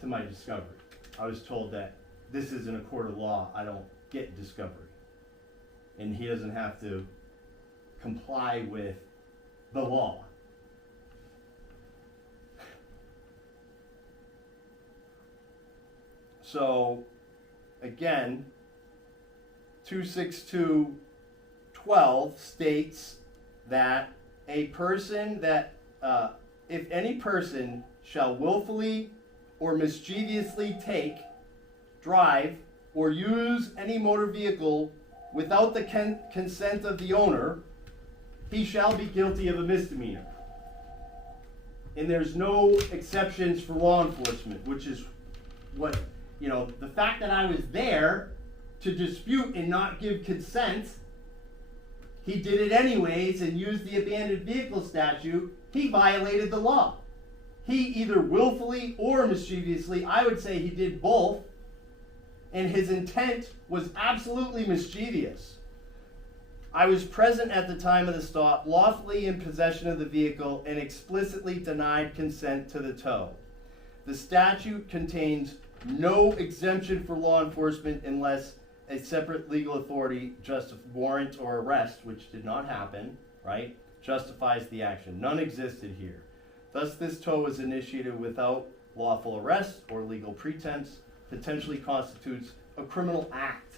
to my discovery. I was told that this isn't a court of law, I don't get discovery. And he doesn't have to comply with the law. So, again, 262.12 states that a person that, if any person shall willfully or mischievously take, drive, or use any motor vehicle without the consent of the owner, he shall be guilty of a misdemeanor. And there's no exceptions for law enforcement, which is what, you know, the fact that I was there to dispute and not give consent, he did it anyways and used the abandoned vehicle statute, he violated the law. He either willfully or mischievously, I would say he did both, and his intent was absolutely mischievous. I was present at the time of the stop, lawfully in possession of the vehicle, and explicitly denied consent to the tow. The statute contains no exemption for law enforcement unless a separate legal authority, warrant or arrest, which did not happen, right, justifies the action. None existed here. Thus, this tow was initiated without lawful arrest or legal pretense, potentially constitutes a criminal act.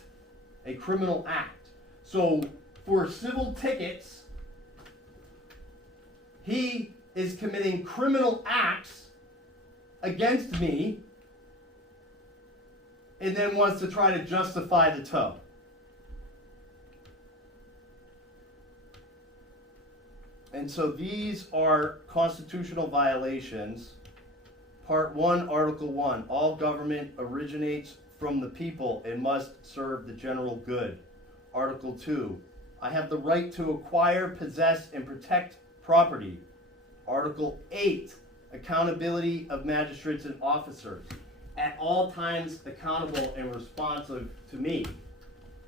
A criminal act. So, for civil tickets, he is committing criminal acts against me and then wants to try to justify the tow. And so these are constitutional violations. Part 1, Article 1, all government originates from the people and must serve the general good. Article 2, I have the right to acquire, possess, and protect property. Article 8, accountability of magistrates and officers. At all times accountable and responsive to me.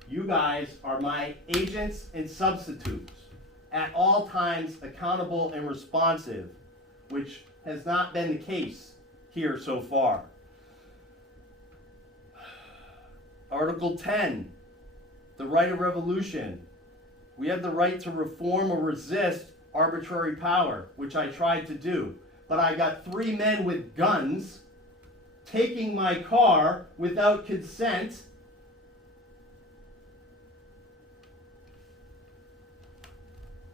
You guys are my agents and substitutes. At all times accountable and responsive, which has not been the case here so far. Article 10, the right of revolution. We have the right to reform or resist arbitrary power, which I tried to do. But I got 3 men with guns taking my car without consent.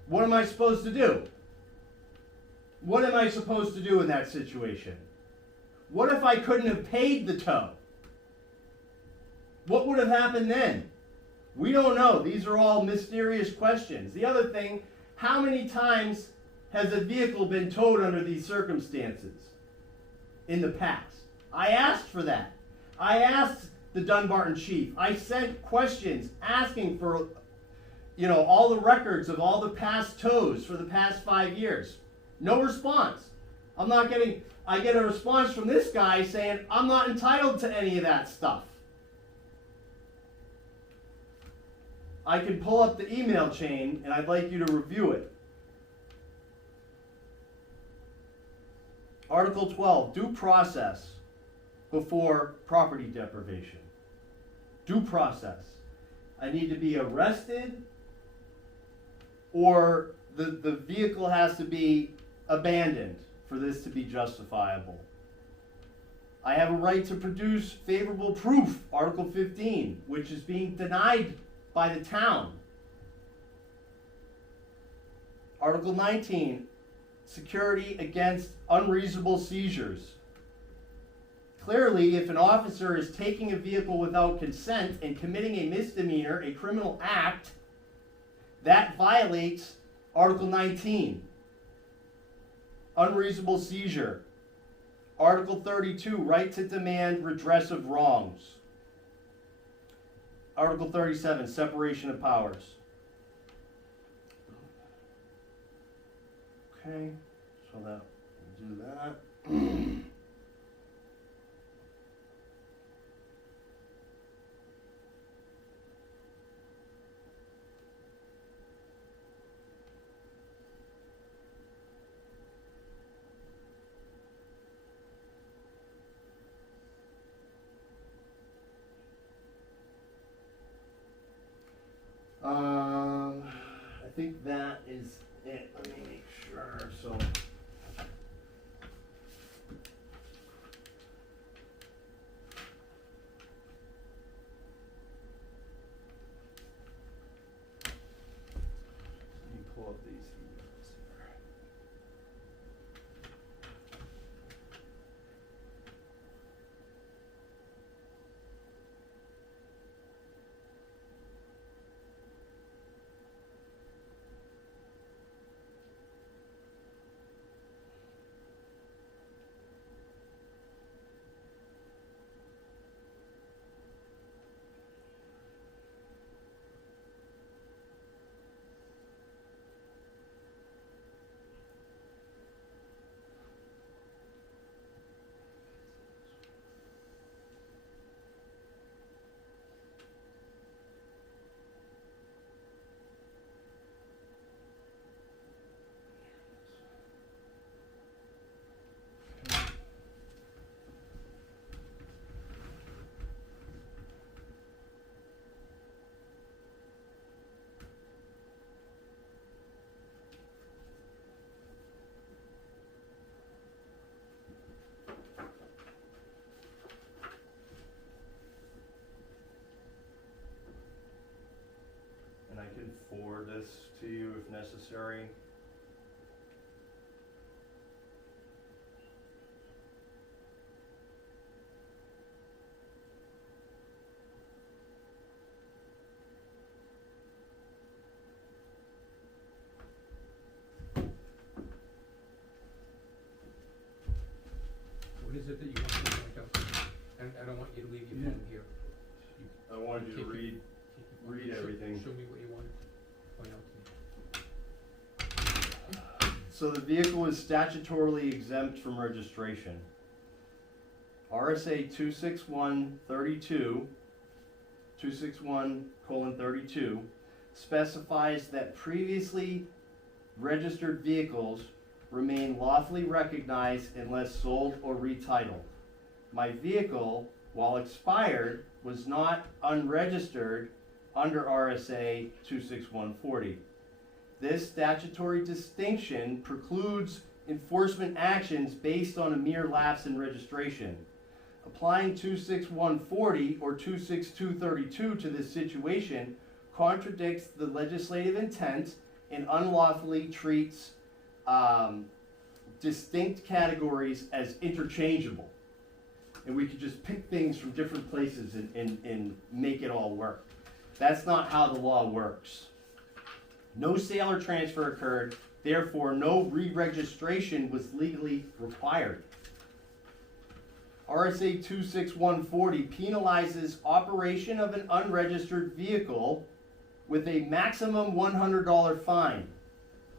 What am I supposed to do? What am I supposed to do in that situation? What if I couldn't have paid the tow? What would have happened then? We don't know. These are all mysterious questions. The other thing, how many times has a vehicle been towed under these circumstances in the past? I asked for that. I asked the Dunbarton chief. I sent questions asking for, all the records of all the past tows for the past 5 years. No response. I get a response from this guy saying, I'm not entitled to any of that stuff. I can pull up the email chain and I'd like you to review it. Article 12, due process before property deprivation. Due process. I need to be arrested, or the vehicle has to be abandoned for this to be justifiable. I have a right to produce favorable proof, Article 15, which is being denied by the town. Article 19, security against unreasonable seizures. Clearly, if an officer is taking a vehicle without consent and committing a misdemeanor, a criminal act, that violates Article 19. Unreasonable seizure. Article 32, right to demand redress of wrongs. Article 37, separation of powers. Okay, so that we'll do that. I think that is it. Let me make sure. So. Let me pull up these emails here. And I can forward this to you if necessary. What is it that you want me to point out? I don't want you to leave your phone here. I wanted you to read everything. Show me what you wanted to point out to me. So the vehicle is statutorily exempt from registration. RSA 26132, 261:32 specifies that previously registered vehicles remain lawfully recognized unless sold or retitled. My vehicle, while expired, was not unregistered under RSA 26140. This statutory distinction precludes enforcement actions based on a mere lapse in registration. Applying 26140 or 26232 to this situation contradicts the legislative intent and unlawfully treats distinct categories as interchangeable. And we could just pick things from different places and make it all work. That's not how the law works. No sale or transfer occurred, therefore no re-registration was legally required. RSA 26140 penalizes operation of an unregistered vehicle with a maximum $100 fine.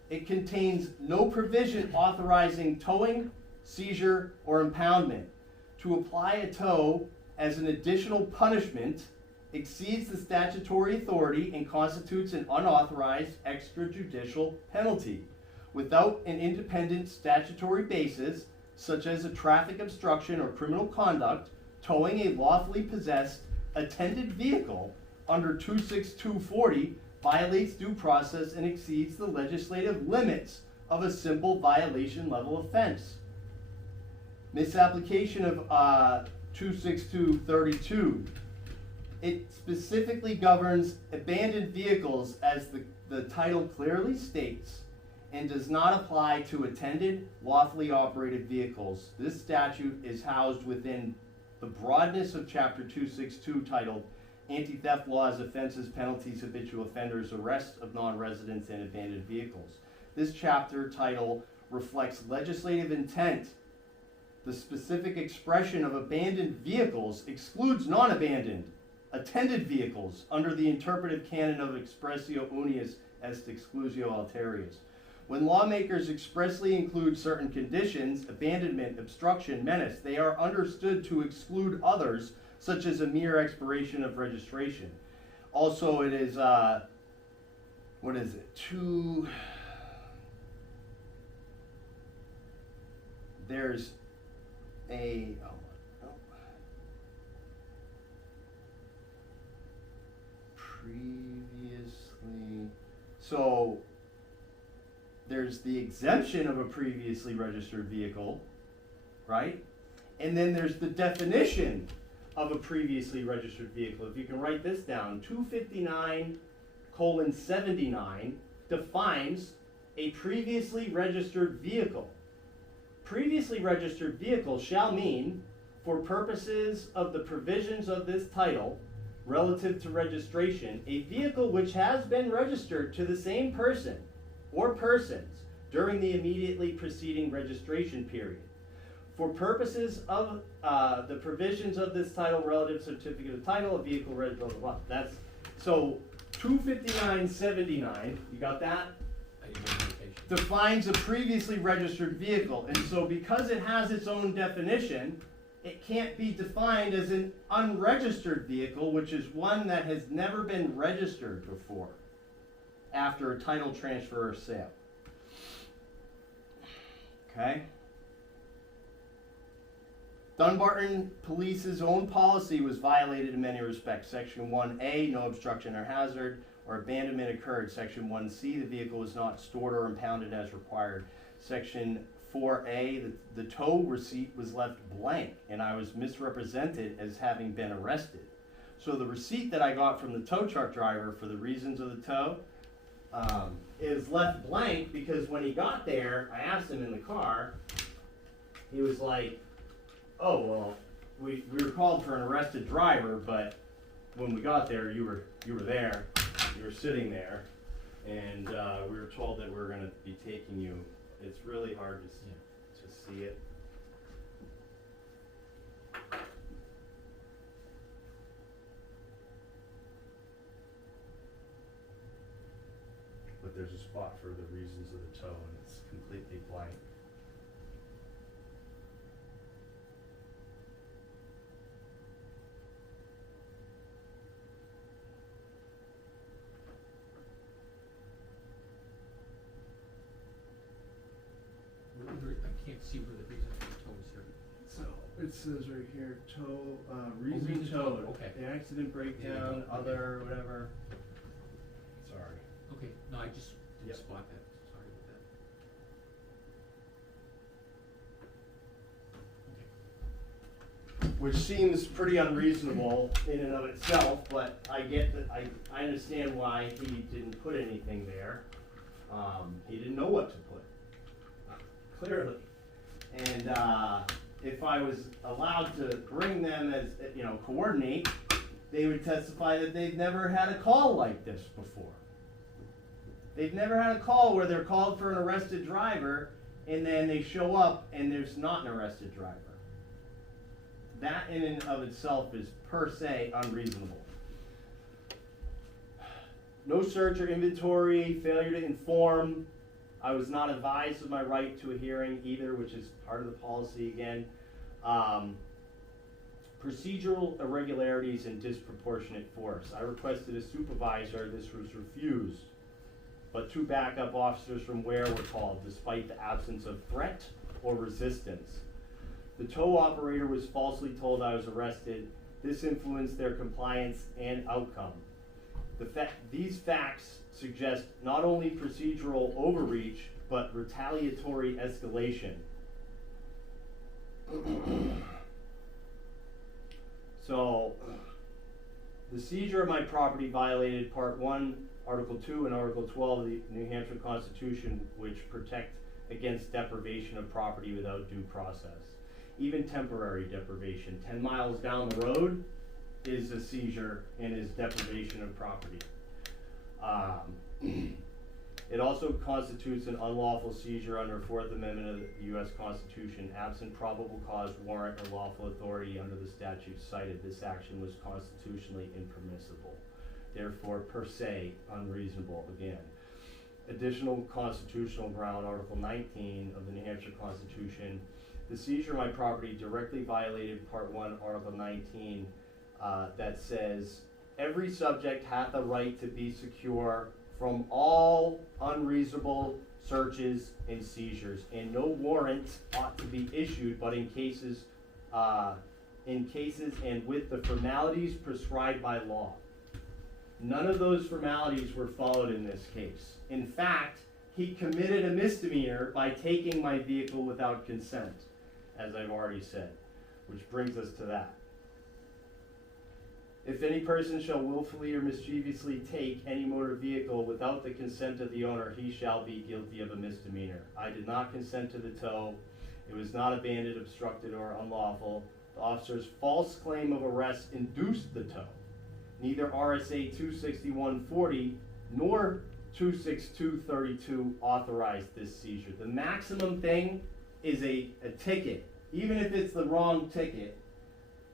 It contains no provision authorizing towing, seizure, or impoundment. To apply a tow as an additional punishment exceeds the statutory authority and constitutes an unauthorized extrajudicial penalty. Without an independent statutory basis, such as a traffic obstruction or criminal conduct, towing a lawfully possessed attended vehicle under 26240 violates due process and exceeds the legislative limits of a simple violation level offense. Misapplication of 26232. It specifically governs abandoned vehicles as the title clearly states and does not apply to attended, lawfully operated vehicles. This statute is housed within the broadness of Chapter 262 titled Anti-Theft Laws, Offenses, Penalties, Habitual Offenders, Arrest of Non-Residents, and Abandoned Vehicles. This chapter title reflects legislative intent. The specific expression of abandoned vehicles excludes non-abandoned, attended vehicles under the interpretive canon of expressio unius est exclusio alterius. When lawmakers expressly include certain conditions, abandonment, obstruction, menace, they are understood to exclude others, such as a mere expiration of registration. Also, it is, what is it, there's a, previously So there's the exemption of a previously registered vehicle, right? And then there's the definition of a previously registered vehicle. If you can write this down, 259:79 defines a previously registered vehicle. Previously registered vehicle shall mean, for purposes of the provisions of this title relative to registration, a vehicle which has been registered to the same person or persons during the immediately preceding registration period. For purposes of the provisions of this title relative certificate of title, a vehicle blah, blah, blah. That's, so 259:79, you got that? I didn't have notation. Defines a previously registered vehicle. And so because it has its own definition, it can't be defined as an unregistered vehicle, which is one that has never been registered before after a title transfer or sale. Okay? Dunbarton Police's own policy was violated in many respects. Section 1A, no obstruction or hazard or abandonment occurred. Section 1C, the vehicle was not stored or impounded as required. Section 4A, the tow receipt was left blank and I was misrepresented as having been arrested. So the receipt that I got from the tow truck driver for the reasons of the tow is left blank because when he got there, I asked him in the car, he was like, oh, well, we were called for an arrested driver, but when we got there, you were there, you were sitting there, and we were told that we were going to be taking you. It's really hard to see it. But there's a spot for the reasons of the tow, and it's completely blank. I can't see where the reason for the tow is here. So it says right here, tow, reason reason towed. okay. The accident breakdown, Okay. other, whatever. Sorry. Okay, no, I just Yep. didn't spot that, sorry about that. Which seems pretty unreasonable in and of itself, but I get that, I understand why he didn't put anything there. He didn't know what to put, clearly. And if I was allowed to bring them as, coordinate, they would testify that they've never had a call like this before. They've never had a call where they're called for an arrested driver and then they show up and there's not an arrested driver. That in and of itself is per se unreasonable. No search or inventory, failure to inform. I was not advised of my right to a hearing either, which is part of the policy again. Procedural irregularities and disproportionate force. I requested a supervisor, this was refused. But 2 backup officers from Ware were called despite the absence of threat or resistance. The tow operator was falsely told I was arrested. This influenced their compliance and outcome. These facts suggest not only procedural overreach, but retaliatory escalation. So, the seizure of my property violated Part 1, Article 2, and Article 12 of the New Hampshire Constitution, which protect against deprivation of property without due process. Even temporary deprivation, 10 miles down the road, is a seizure and is deprivation of property. It also constitutes an unlawful seizure under 4th Amendment of the U.S. Constitution. Absent probable cause, warrant, or lawful authority under the statute cited, this action was constitutionally impermissible. Therefore, per se, unreasonable again. Additional constitutional ground, Article 19 of the New Hampshire Constitution. The seizure of my property directly violated Part 1, Article 19, that says, every subject hath a right to be secure from all unreasonable searches and seizures, and no warrant ought to be issued but in cases and with the formalities prescribed by law. None of those formalities were followed in this case. In fact, he committed a misdemeanor by taking my vehicle without consent, as I've already said, which brings us to that. If any person shall willfully or mischievously take any motor vehicle without the consent of the owner, he shall be guilty of a misdemeanor. I did not consent to the tow. It was not abandoned, obstructed, or unlawful. The officer's false claim of arrest induced the tow. Neither RSA 26140 nor 26232 authorized this seizure. The maximum thing is a ticket. Even if it's the wrong ticket,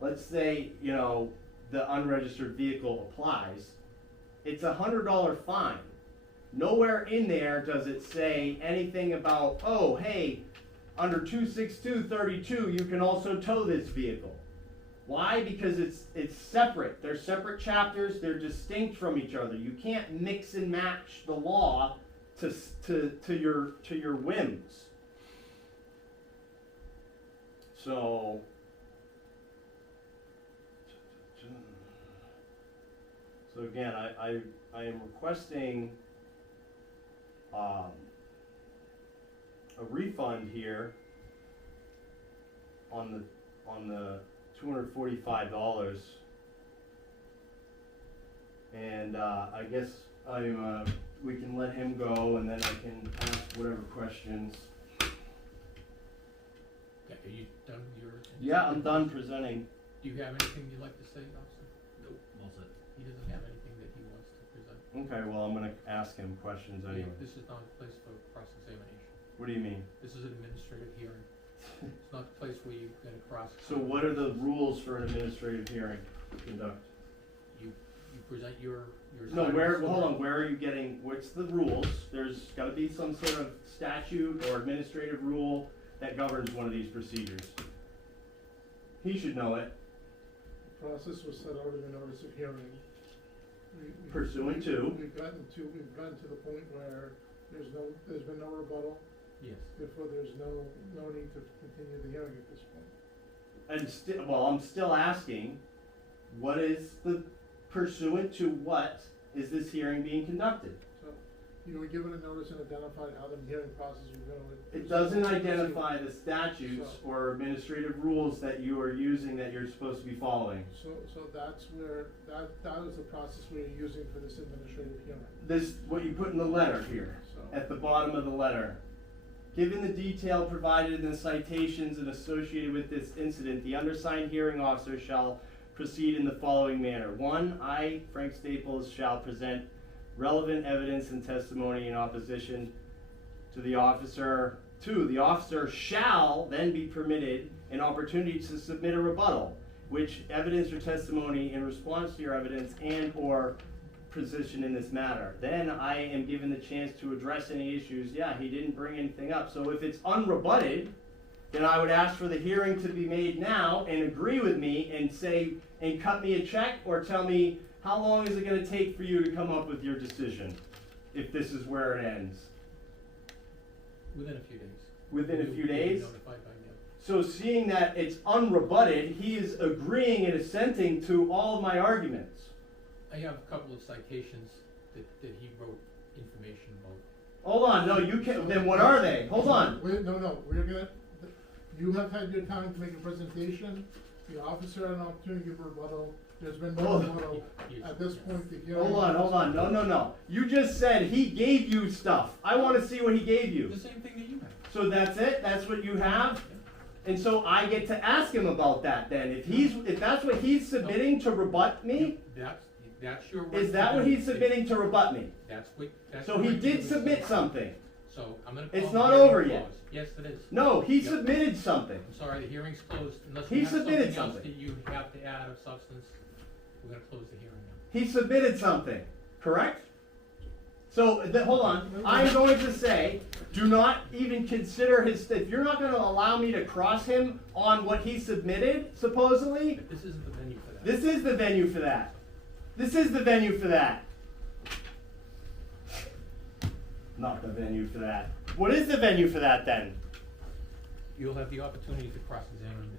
let's say, you know, the unregistered vehicle applies, it's a $100 fine. Nowhere in there does it say anything about, oh, hey, under 26232, you can also tow this vehicle. Why? Because it's separate. They're separate chapters. They're distinct from each other. You can't mix and match the law to your whims. So again, I am requesting a refund here on the $245, and I guess we can let him go, and then I can ask whatever questions. Yeah, are you done with your? Yeah, I'm done presenting. Do you have anything you'd like to say, officer? Nope, all set. He doesn't have anything that he wants to present. Okay, well, I'm gonna ask him questions anyway. This is not a place for cross-examination. What do you mean? This is an administrative hearing. It's not the place where you're gonna cross. So what are the rules for an administrative hearing to conduct? You present your. No, side of where, the story. hold on, where are you getting, what's the rules? There's gotta be some sort of statute or administrative rule that governs one of these procedures. He should know it. The process was set out in the notice of hearing. Pursuant to? We've gotten to the point where there's been no rebuttal, Yes. therefore there's no need to continue the hearing at this point. And I'm still asking, what is the, pursuant to what is this hearing being conducted? So, you were given a notice and identified how the hearing process was going to. It doesn't identify the statutes or administrative rules that you are using that you're supposed to be following. So that's where, that is the process we're using for this administrative hearing. This, what you put in the letter here, So, at the bottom of the letter. Given the detail provided in the citations and associated with this incident, the undersigned hearing officer shall proceed in the following manner. 1, I, Frank Staples, shall present relevant evidence and testimony in opposition to the officer. 2, the officer shall then be permitted an opportunity to submit a rebuttal, which evidence or testimony in response to your evidence and or position in this matter. Then I am given the chance to address any issues. Yeah, he didn't bring anything up. So if it's unrebutted, then I would ask for the hearing to be made now and agree with me and say, and cut me a check or tell me how long is it going to take for you to come up with your decision if this is where it ends. Within a few days. Within a few You'll be days? notified by mail. So seeing that it's unrebutted, he is agreeing and assenting to all of my arguments. I have a couple of citations that he wrote information about. Hold on, no, you can't, then what are they? Hold on. we're gonna, you have had your time to make a presentation, the officer had an opportunity to give a rebuttal, there's been no Hold on. rebuttal. At this point, the hearing. Hold on, no. You just said he gave you stuff. I wanna see what he gave you. The same thing that you have. So that's it? That's what you have? And so I get to ask him about that then. If that's what he's submitting to rebut me, That's your. is that what he's submitting to rebut me? That's what. So he did submit something. So I'm gonna. It's call the not hearing over yet. closed. Yes, it is. No, he Yep. submitted something. I'm sorry, the hearing's closed unless He you have submitted something else something. that you have to add of substance. We're gonna close the hearing now. He submitted something, correct? So, hold on, I'm going to say, do not even consider if you're not gonna allow me to cross him on what he submitted, supposedly, But this isn't the venue for that. this is the venue for that. This is the venue for that. Not the venue for that. What is the venue for that then? You'll have the opportunity to cross-examine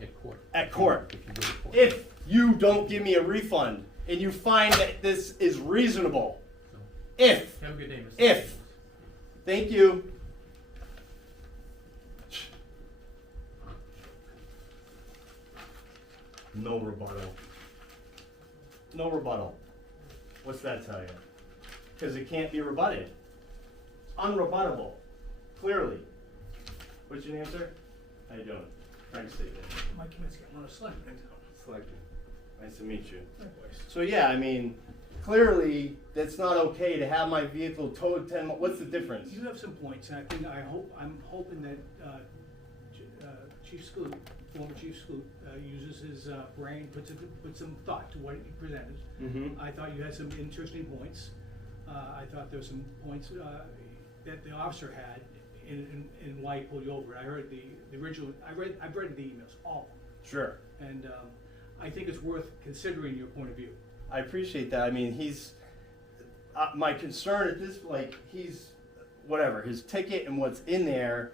at court. At court. If you go to court. If you don't give me a refund. and you find that this is reasonable. So, If. have a good day, Mr. If. Staples. Thank you. No rebuttal. No rebuttal. What's that tell you? Because it can't be rebutted. It's unrebuttable. Clearly. What's your name, sir? How you doing? Trying to stay there. Mike Kaminsky, I'm on a select. Selected. Nice to meet you. Likewise. So yeah, I mean, clearly that's not okay to have my vehicle towed 10 mi- What's the difference? You have some points, and I'm hoping that Chief Scoot, former Chief Scoot, uses his brain, puts some thought to what he presented. Mm-hmm. I thought you had some interesting points. I thought there were some points that the officer had in why he pulled you over. I heard the original. I've read the emails, all. Sure. And I think it's worth considering your point of view. I appreciate that. I mean, he's my concern at this, like, he's whatever his ticket and what's in there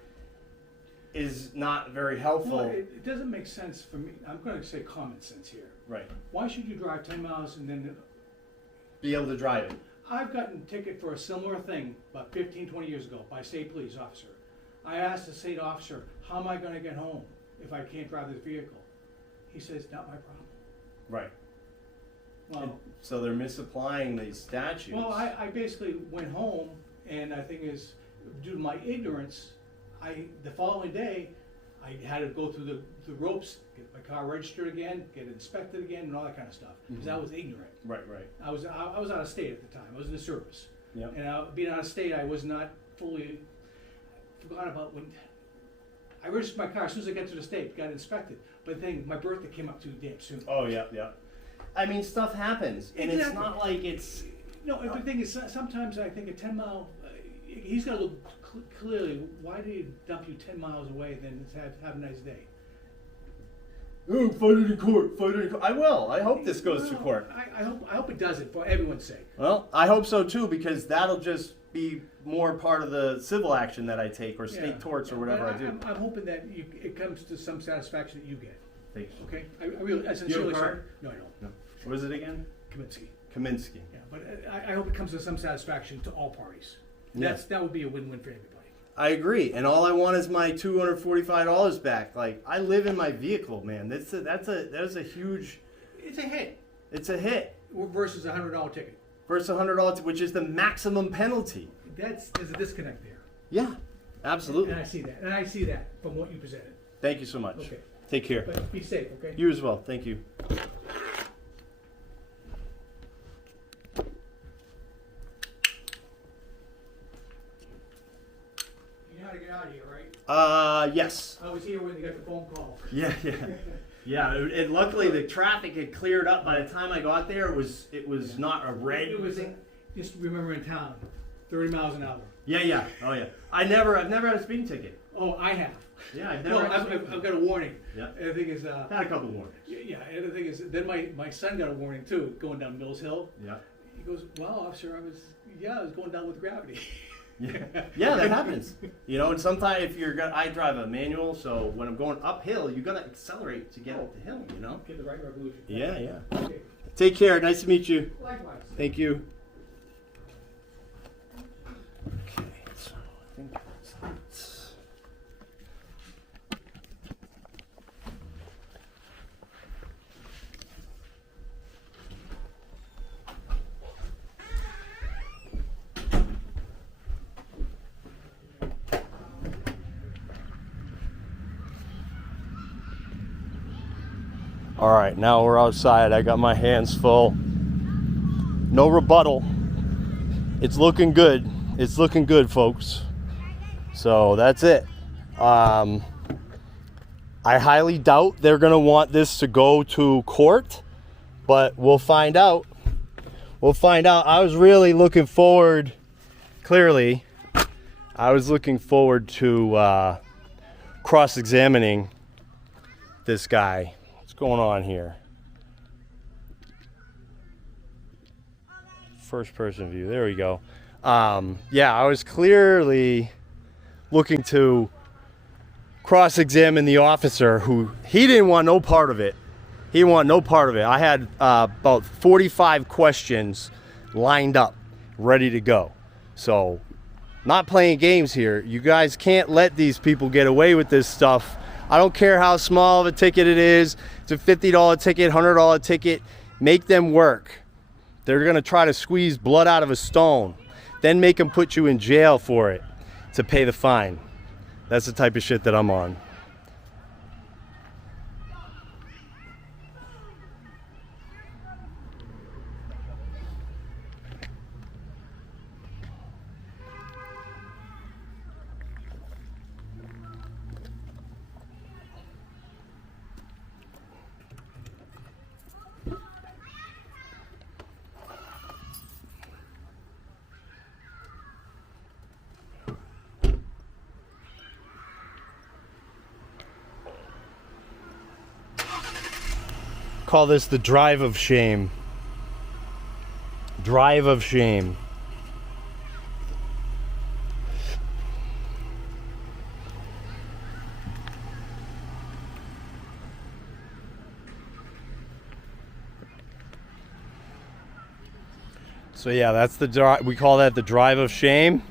is not very helpful. Well, it doesn't make sense for me. I'm going to say common sense here. Right. Why should you drive 10 miles and then? Be able to drive it. I've gotten a ticket for a similar thing about 15, 20 years ago by a state police officer. I asked the state officer, how am I going to get home if I can't drive this vehicle? He says, not my problem. Right. Well, So they're misapplying these statutes. well, I basically went home, and I think is due to my ignorance, the following day, I had to go through the ropes, get my car registered again, get it inspected again, and all that kind of stuff, because I was ignorant. Right. Right. I was out of state at the time. I was in the service. Yep. And being out of state, I was not fully forgot about when I registered my car as soon as I got to the state, got inspected. But then my birthday came up too damn soon. Oh yeah. Yeah. I mean, stuff happens, and it's Exactly. not like it's. No, the thing is, sometimes I think a 10-mile, he's got to look clearly. Why did he dump you 10 miles away? Then have a nice day. Oh, fight it in court. Fight it in court. I will. I hope this goes to Well, court. I hope it does it for everyone's sake. Well, I hope so too, because that'll just be more part of the civil action that I take, or state Yeah. torts, or whatever But I do. I'm hoping that it comes to some satisfaction that you get. Thanks. Okay, I really, I Do you have a sincerely. card? No, I don't. No. What is it again? Kaminsky. Kaminsky. Yeah, but I hope it comes to some satisfaction to all parties. Yeah. That would be a win-win for everybody. I agree, and all I want is my $245 back. Like, I live in my vehicle, man. That's a huge. It's a hit It's a hit versus a $100 ticket. versus $100, which is the maximum penalty. There's a disconnect there. Yeah, absolutely. And I see that from what you presented. Thank you so much. Okay. Take care. But be safe, okay? You as well. Thank you. You know how to get out of here, right? Yes. I was here when you got the phone call. Yeah. Yeah, and luckily the traffic had cleared up by the time I got there. It was not a red. It was, just remember in town, 30 miles an hour. Yeah. Oh yeah. I've never had a speeding ticket. Oh, I have. Yeah, I've No, never. had a speeding I've got a warning. Yeah. And the thing is, Had a couple warnings. yeah, and the thing is, then my son got a warning too, going down Mills Hill. Yeah. He goes, well, officer, I was going down with gravity. Yeah, that happens. You know, and sometimes if I drive a manual, so when I'm going uphill, you gotta accelerate to get up the hill. You know. Get the right revolution. Yeah. Okay. Take care. Nice to meet you. Likewise. Thank you. Okay, so I think that's it. All right, now we're outside. I got my hands full. No rebuttal. It's looking good. It's looking good, folks. So that's it. I highly doubt they're going to want this to go to court, but we'll find out. We'll find out. I was really looking forward, clearly, I was looking forward to cross-examining this guy. What's going on here? First person view. There we go. Yeah, I was clearly looking to cross-examine the officer who he didn't want no part of it. He didn't want no part of it. I had about 45 questions lined up, ready to go. So, not playing games here. You guys can't let these people get away with this stuff. I don't care how small of a ticket it is. It's a $50 ticket, $100 ticket. Make them work. They're gonna try to squeeze blood out of a stone, then make them put you in jail for it to pay the fine. That's the type of shit that I'm on. Call this the drive of shame. Drive of shame. So yeah, that's the drive. We call that the drive of shame.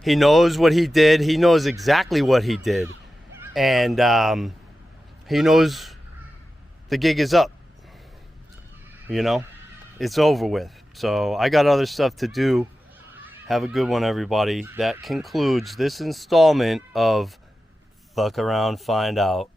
He knows what he did. He knows exactly what he did, and he knows the gig is up. You know, it's over with. So I got other stuff to do. Have a good one, everybody. That concludes this installment of Fuck Around, Find Out.